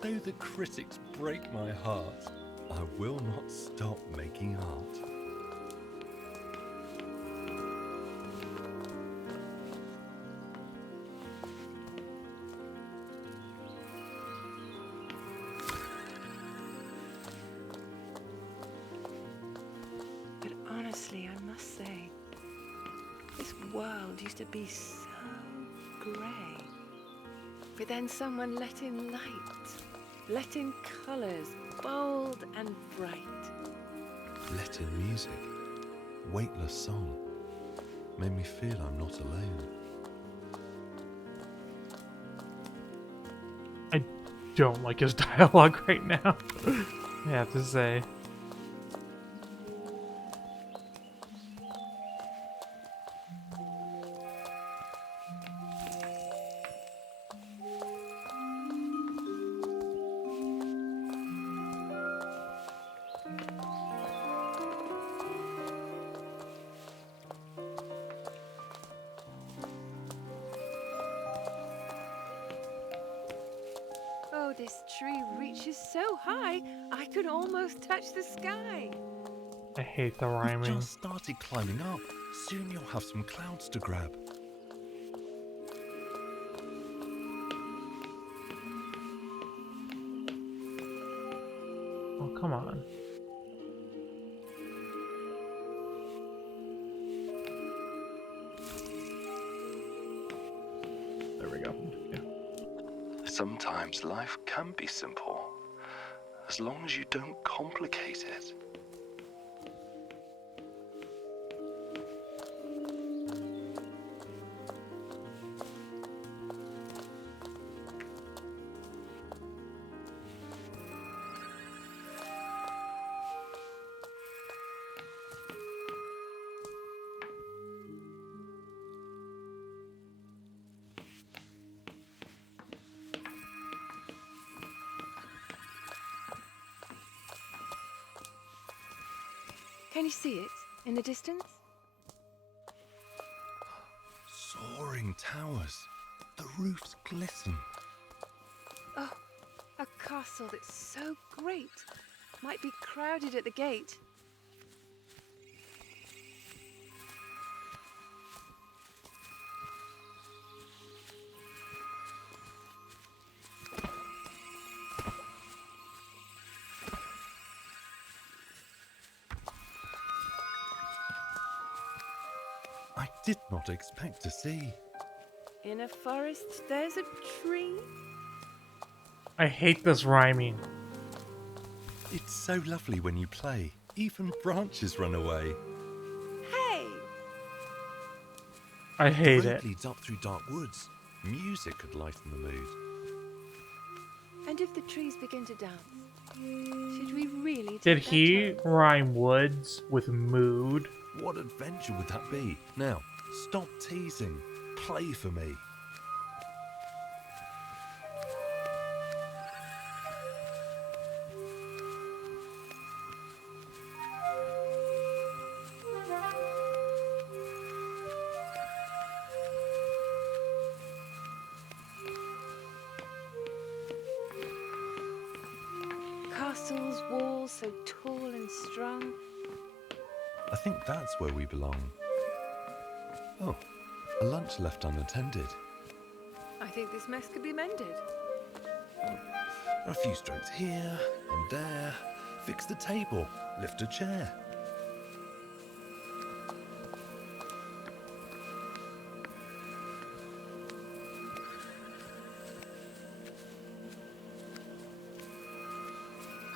Though the critics break my heart, I will not stop making art. But honestly, I must say, this world used to be so grey. But then someone let in light, let in colours, bold and bright. Let in music, weightless song, made me feel I'm not alone. I don't like his dialogue right now. I have to say. Oh, this tree reaches so high, I could almost touch the sky. I hate the We rhyming. just started climbing up. Soon you'll have some clouds to grab. Oh, come on. There we go. Yeah. Sometimes life can be simple, as long as you don't complicate it. Can you see it in the distance? Soaring towers. The roofs glisten. Oh, a castle that's so great. Might be crowded at the gate. I did not expect to see. In a forest, there's a tree. I hate this rhyming. It's so lovely when you play. Even branches run away. Hey! I hate The road it. leads up through dark woods. Music could lighten the mood. And if the trees begin to dance, should we really take Did that he chance? rhyme woods with mood? What adventure would that be? Now, stop teasing. Play for me. Castles, walls so tall and strong. I think that's where we belong. Oh, a lunch left unattended. I think this mess could be mended. A few strokes here and there. Fix the table. Lift a chair.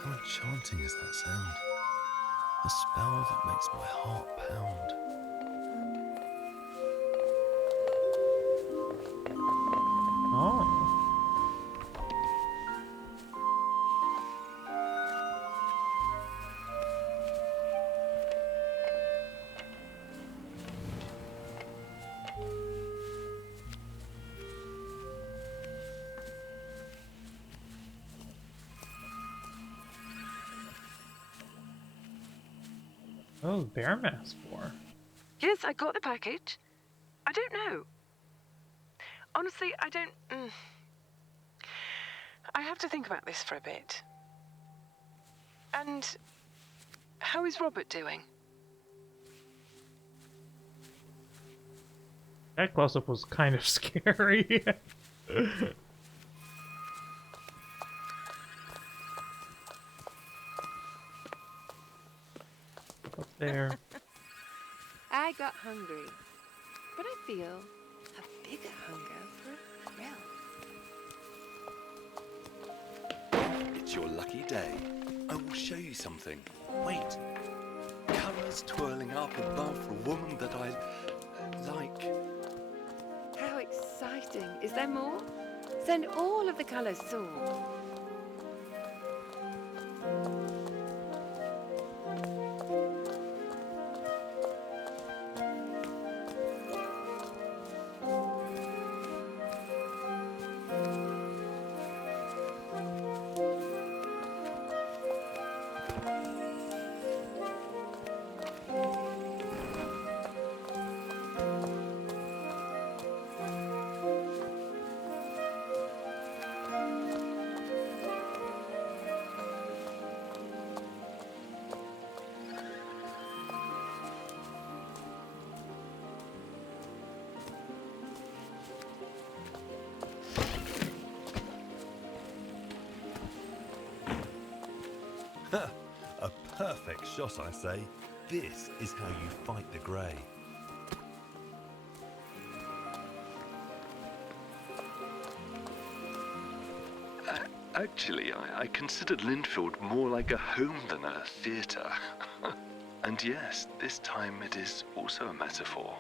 How enchanting is that sound? A spell that makes my heart pound. Oh. Oh, bear mask for. Yes, I got the package. I don't know. Honestly, I don't... I have to think about this for a bit. And how is Robert doing? That close-up was kind of scary. Up there. I got hungry, but I feel a bigger hunger for a grill. It's your lucky day. I will show you something. Wait. Colours twirling up above for a woman that I like. How exciting. Is there more? Send all of the colours soar. shot, I say. This is how you fight the Grey. Actually, I considered Linfield more like a home than a theatre. And yes, this time it is also a metaphor.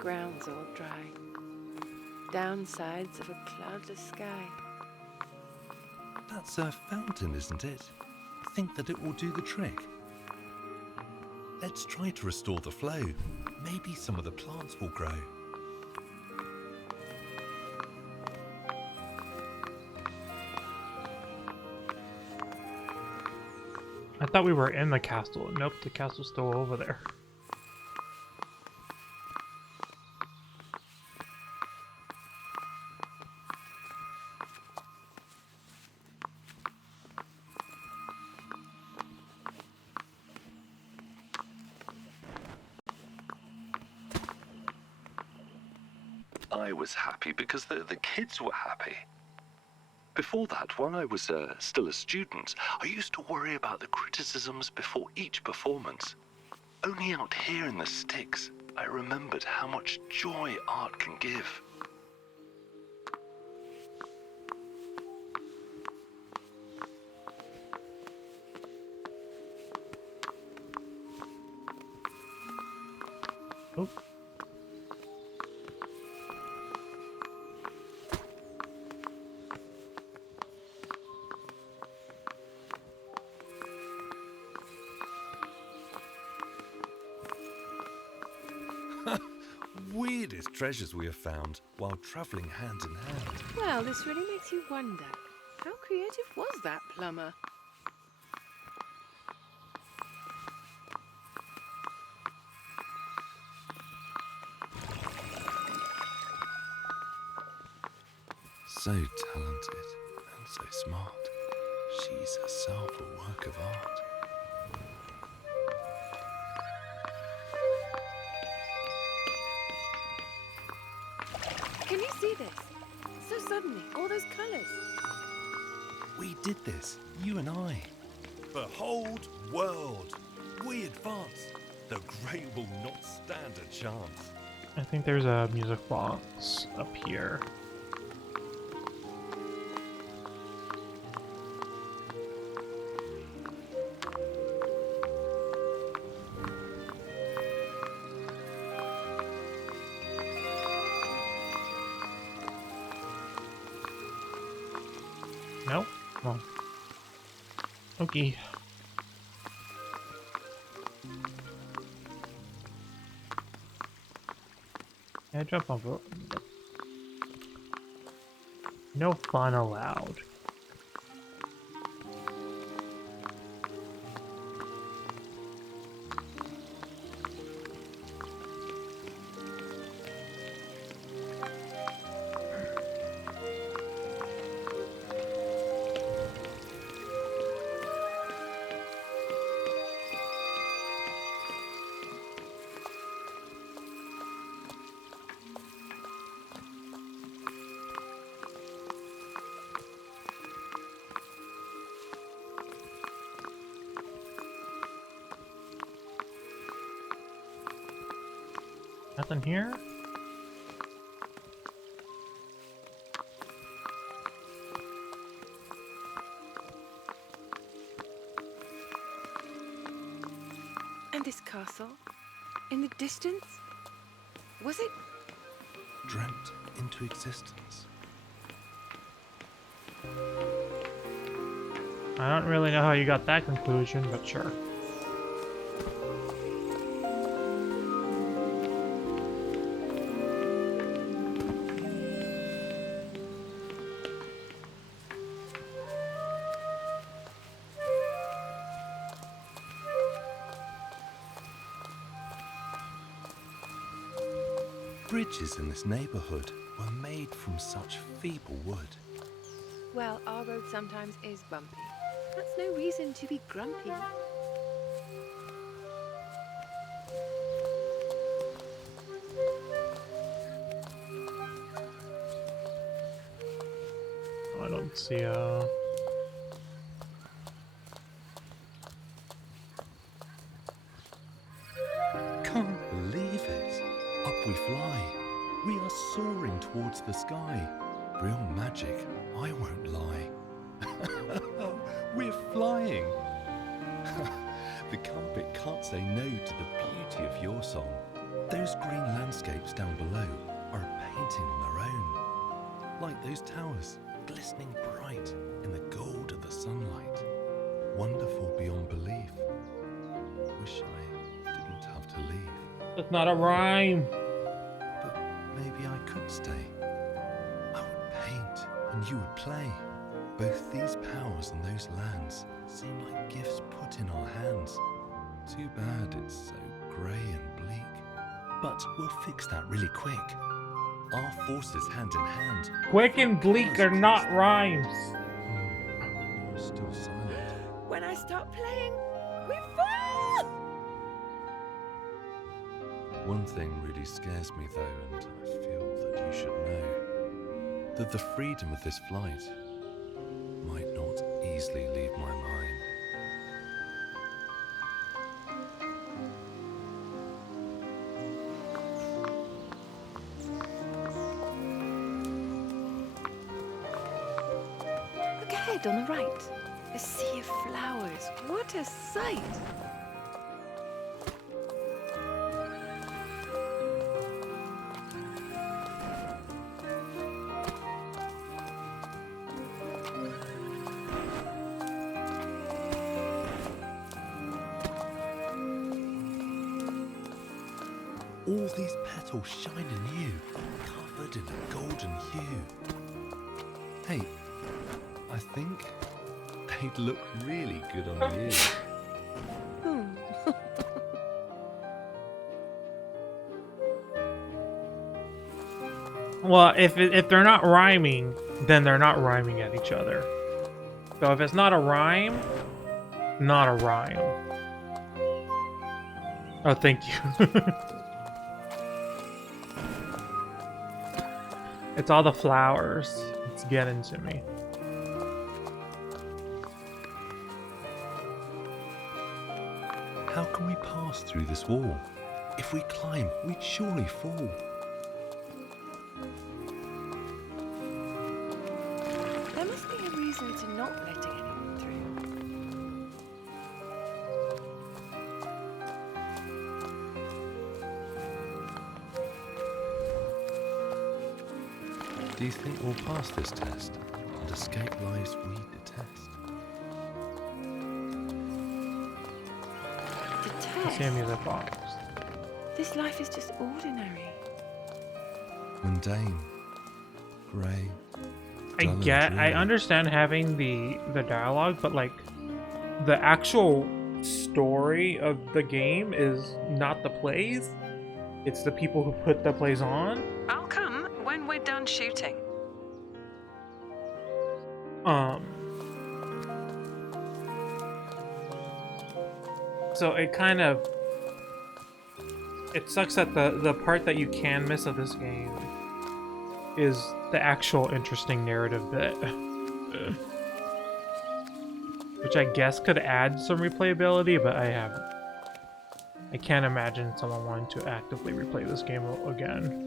Ground's all dry. Downsides of a cloudless sky. That's a fountain, isn't it? Think that it will do the trick. Let's try to restore the flow. Maybe some of the plants will grow. I thought we were in the castle. Nope, the castle's still over there. I was happy because the kids were happy. Before that, while I was still a student, I used to worry about the criticisms before each performance. Only out here in the sticks, I remembered how much joy art can give. Oh. Weirdest treasures we have found while travelling hand in hand. Well, this really makes you wonder. How creative was that plumber? So talented and so smart. She's herself a work of art. Can you see this? So suddenly, all those colours. We did this, you and I. Behold world! We advance. The Grey will not stand a chance. I think there's a music box up here. Nope. Oh. Okay. Can I jump over? No fun allowed. Nothing here? And this castle? In the distance? Was it? Dreamt into existence. I don't really know how you got that conclusion, but sure. bridges in this neighborhood were made from such feeble wood. Well, our road sometimes is bumpy. That's no reason to be grumpy. I don't see Can't believe it. Up we fly. We are soaring towards the sky. Real magic, I won't lie. We're flying. The carpet can't say no to the beauty of your song. Those green landscapes down below are a painting on their own. Like those towers, glistening bright in the gold of the sunlight. Wonderful beyond belief. Wish I didn't have to leave. It's not a rhyme. But maybe I could stay. I would paint and you would play. Both these powers and those lands seem like gifts put in our hands. Too bad it's so grey and bleak. But we'll fix that really quick. Our forces hand in hand. Quick and bleak are not rhymes. You're still silent. When I stop playing, we fall! One thing really scares me though, and I feel that you should know. That the freedom of this flight might not easily leave my mind. Look ahead on the right. A sea of flowers. What a sight! All these petals shine new, covered in a golden hue. Hey, I think they'd look really good on you. Well, if they're not rhyming, then they're not rhyming at each other. So if it's not a rhyme, not a rhyme. Oh, thank you. It's all the flowers. It's getting to me. How can we pass through this wall? If we climb, we'd surely fall. There must be a reason to not letting anyone through. Do you think we'll pass this test and escape lives we detest? Sammy the Fox. This life is just ordinary. Mundane, grey. I understand having the dialogue, but like the actual story of the game is not the plays. It's the people who put the plays on. I'll come when we're done shooting. So it kind of... It sucks that the part that you can miss of this game is the actual interesting narrative bit. Which I guess could add some replayability, but I can't imagine someone wanting to actively replay this game again.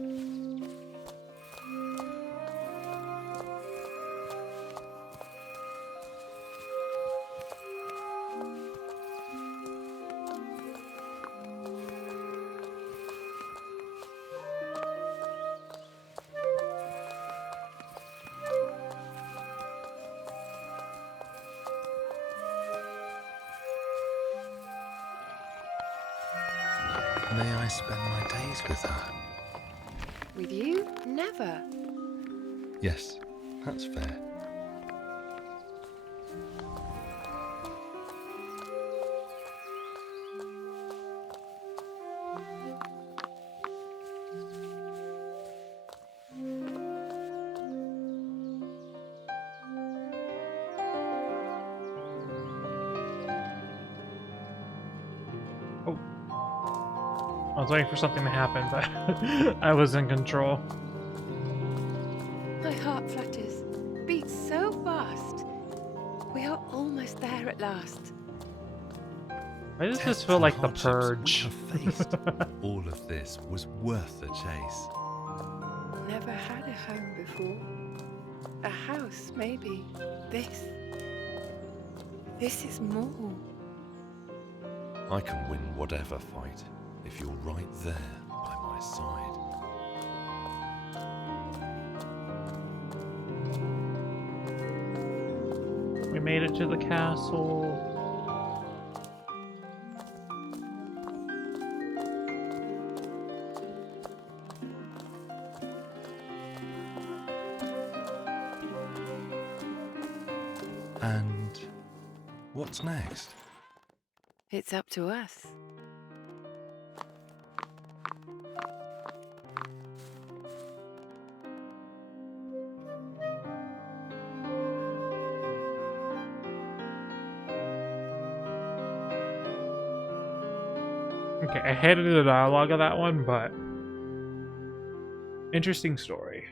May I spend my days with her? With you? Never. Yes, that's fair. was waiting for something to happen, but I was in control. My heart flutters, beats so fast. We are almost there at last. Why does this Tests feel and like the hardships purge? We have faced. All of this was worth the chase. Never had a home before. A house, maybe. This is more. I can win whatever fight if you're right there by my side. We made it to the castle. And what's next? It's up to us. Okay, I hated the dialogue of that one, but interesting story.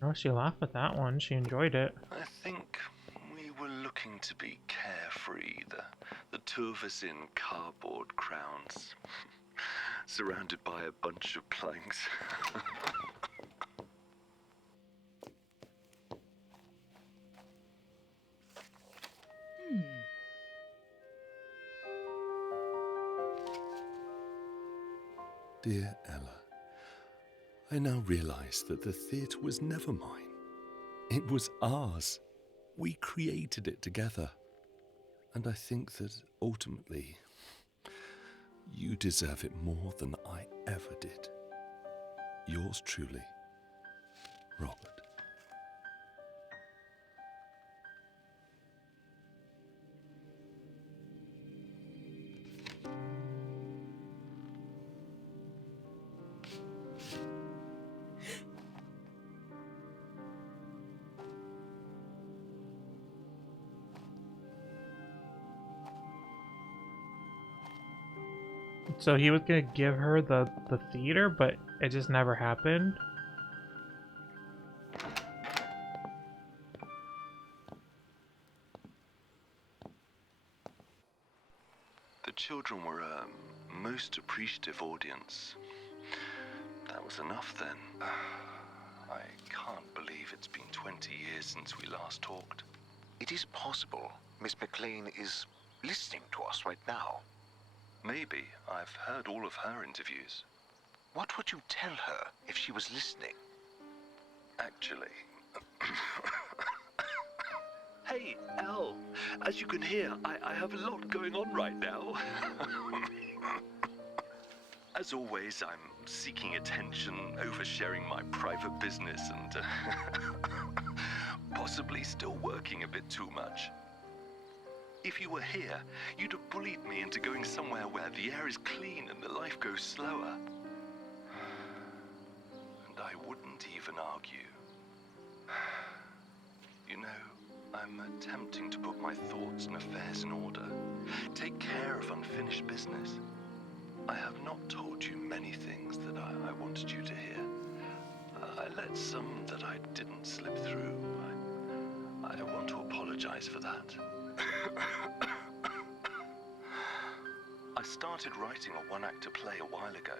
Oh, she laughed at that one. She enjoyed it. I think we were looking to be carefree, the two of us in cardboard crowns, surrounded by a bunch of planks. Dear Ella, I now realize that the theatre was never mine. It was ours. We created it together. And I think that ultimately, you deserve it more than I ever did. Yours truly, Robert. So he was gonna give her the theater, but it just never happened. The children were a most appreciative audience. That was enough then. I can't believe it's been 20 years since we last talked. It is possible Miss McLean is listening to us right now. Maybe. I've heard all of her interviews. What would you tell her if she was listening? Actually... Hey, Elle! As you can hear, I have a lot going on right now. As always, I'm seeking attention, oversharing my private business, and possibly still working a bit too much. If you were here, you'd have bullied me into going somewhere where the air is clean and the life goes slower. And I wouldn't even argue. You know, I'm attempting to put my thoughts and affairs in order. Take care of unfinished business. I have not told you many things that I wanted you to hear. I let some that I didn't slip through. I want to apologize for that. I started writing a one-actor play a while ago.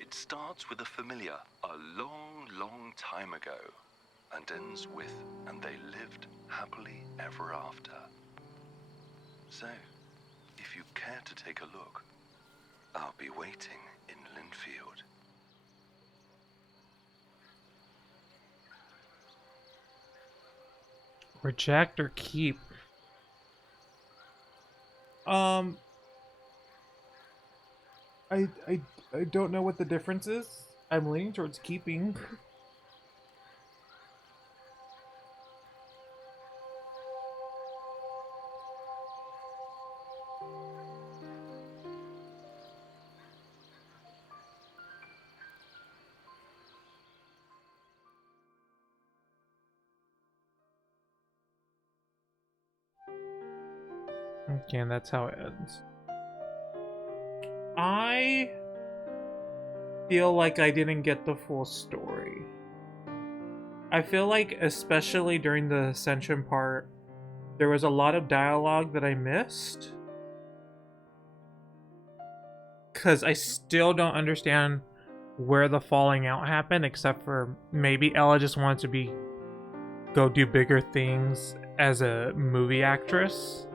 It starts with a familiar, a long, long time ago, and ends with, and they lived happily ever after. So, if you care to take a look, I'll be waiting in Linfield. Reject or keep? I don't know what the difference is. I'm leaning towards keeping. Okay, and that's how it ends. I feel like I didn't get the full story. I feel like, especially during the Ascension part, there was a lot of dialogue that I missed. Because I still don't understand where the falling out happened, except for maybe Ella just wanted to go do bigger things as a movie actress.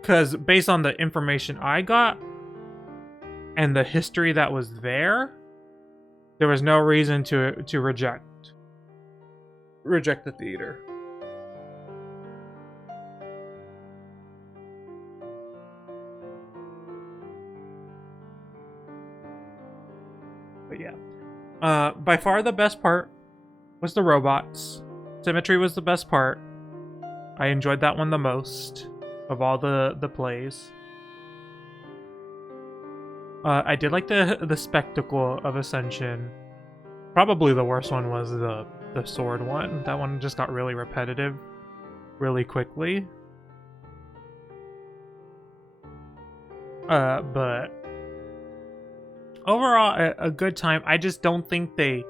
Because based on the information I got and the history that was there was no reason to reject the theater. But yeah, by far the best part was the robots. Symmetry was the best part. I enjoyed that one the most of all the plays. I did like the spectacle of Ascension. Probably the worst one was the sword one. That one just got really repetitive really quickly. But overall, a good time. I just don't think they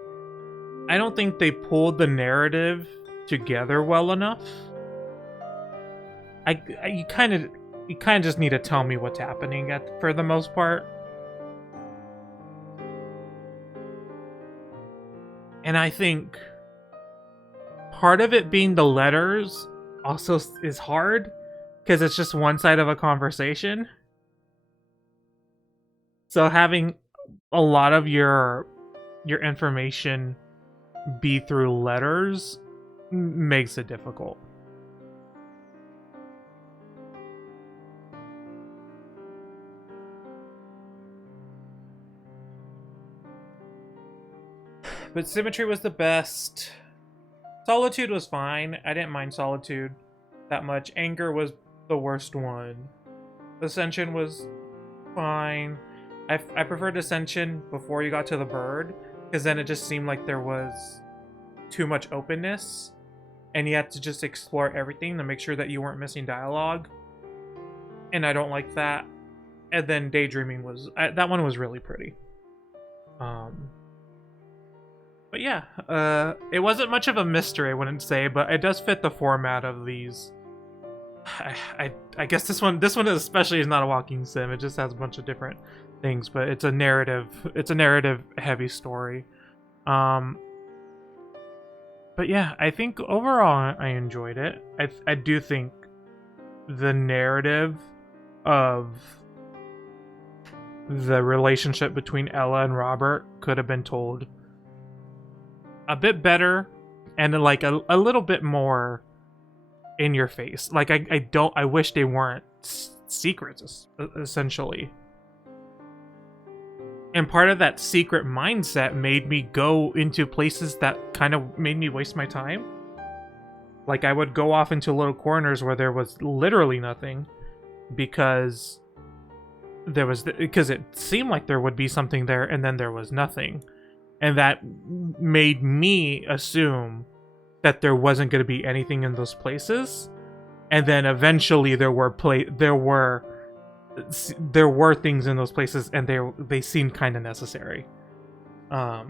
pulled the narrative together well enough. You kind of just need to tell me what's happening for the most part. And I think part of it being the letters also is hard because it's just one side of a conversation. So having a lot of your information be through letters makes it difficult. But Symmetry was the best. Solitude was fine. I didn't mind Solitude that much. Anger was the worst one. Ascension was fine. I preferred Ascension before you got to the bird, because then it just seemed like there was too much openness, and you had to just explore everything to make sure that you weren't missing dialogue. And I don't like that. And then Daydreaming was... that one was really pretty. But yeah, it wasn't much of a mystery, I wouldn't say, but it does fit the format of these. I guess this one especially is not a walking sim. It just has a bunch of different things, but it's a narrative heavy story. But yeah, I think overall I enjoyed it. I do think the narrative of the relationship between Ella and Robert could have been told a bit better and like a little bit more in your face. Like I wish they weren't secrets, essentially. And part of that secret mindset made me go into places that kind of made me waste my time. Like I would go off into little corners where there was literally nothing because it seemed like there would be something there and then there was nothing. And that made me assume that there wasn't going to be anything in those places. And then eventually there were things in those places, and they seemed kind of necessary. I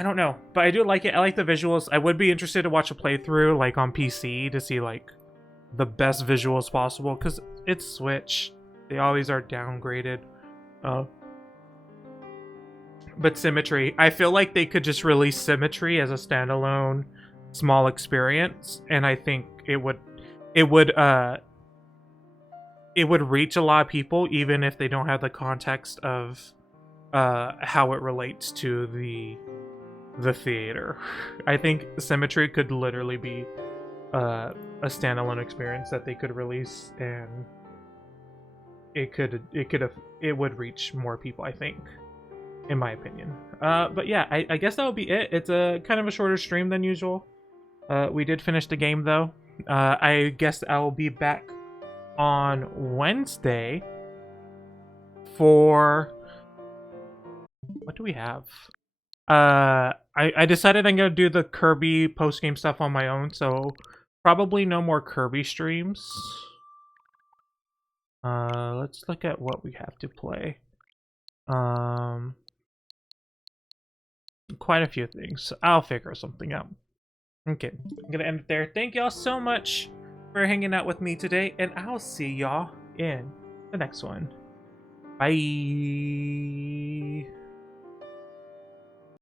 don't know, but I do like it. I like the visuals. I would be interested to watch a playthrough like on PC to see like the best visuals possible, because it's Switch. They always are downgraded. But Symmetry, I feel like they could just release Symmetry as a standalone small experience, and I think it would reach a lot of people, even if they don't have the context of how it relates to the theater. I think Symmetry could literally be a standalone experience that they could release, and it would reach more people, I think, in my opinion. But yeah, I guess that would be it. It's a kind of a shorter stream than usual. We did finish the game though. I guess I will be back on Wednesday for... what do we have? I I decided I'm gonna do the Kirby post-game stuff on my own, so probably no more Kirby streams. Let's look at what we have to play. Quite a few things. I'll figure something out. Okay, I'm gonna end it there. Thank y'all so much for hanging out with me today, and I'll see y'all in the next one. Bye.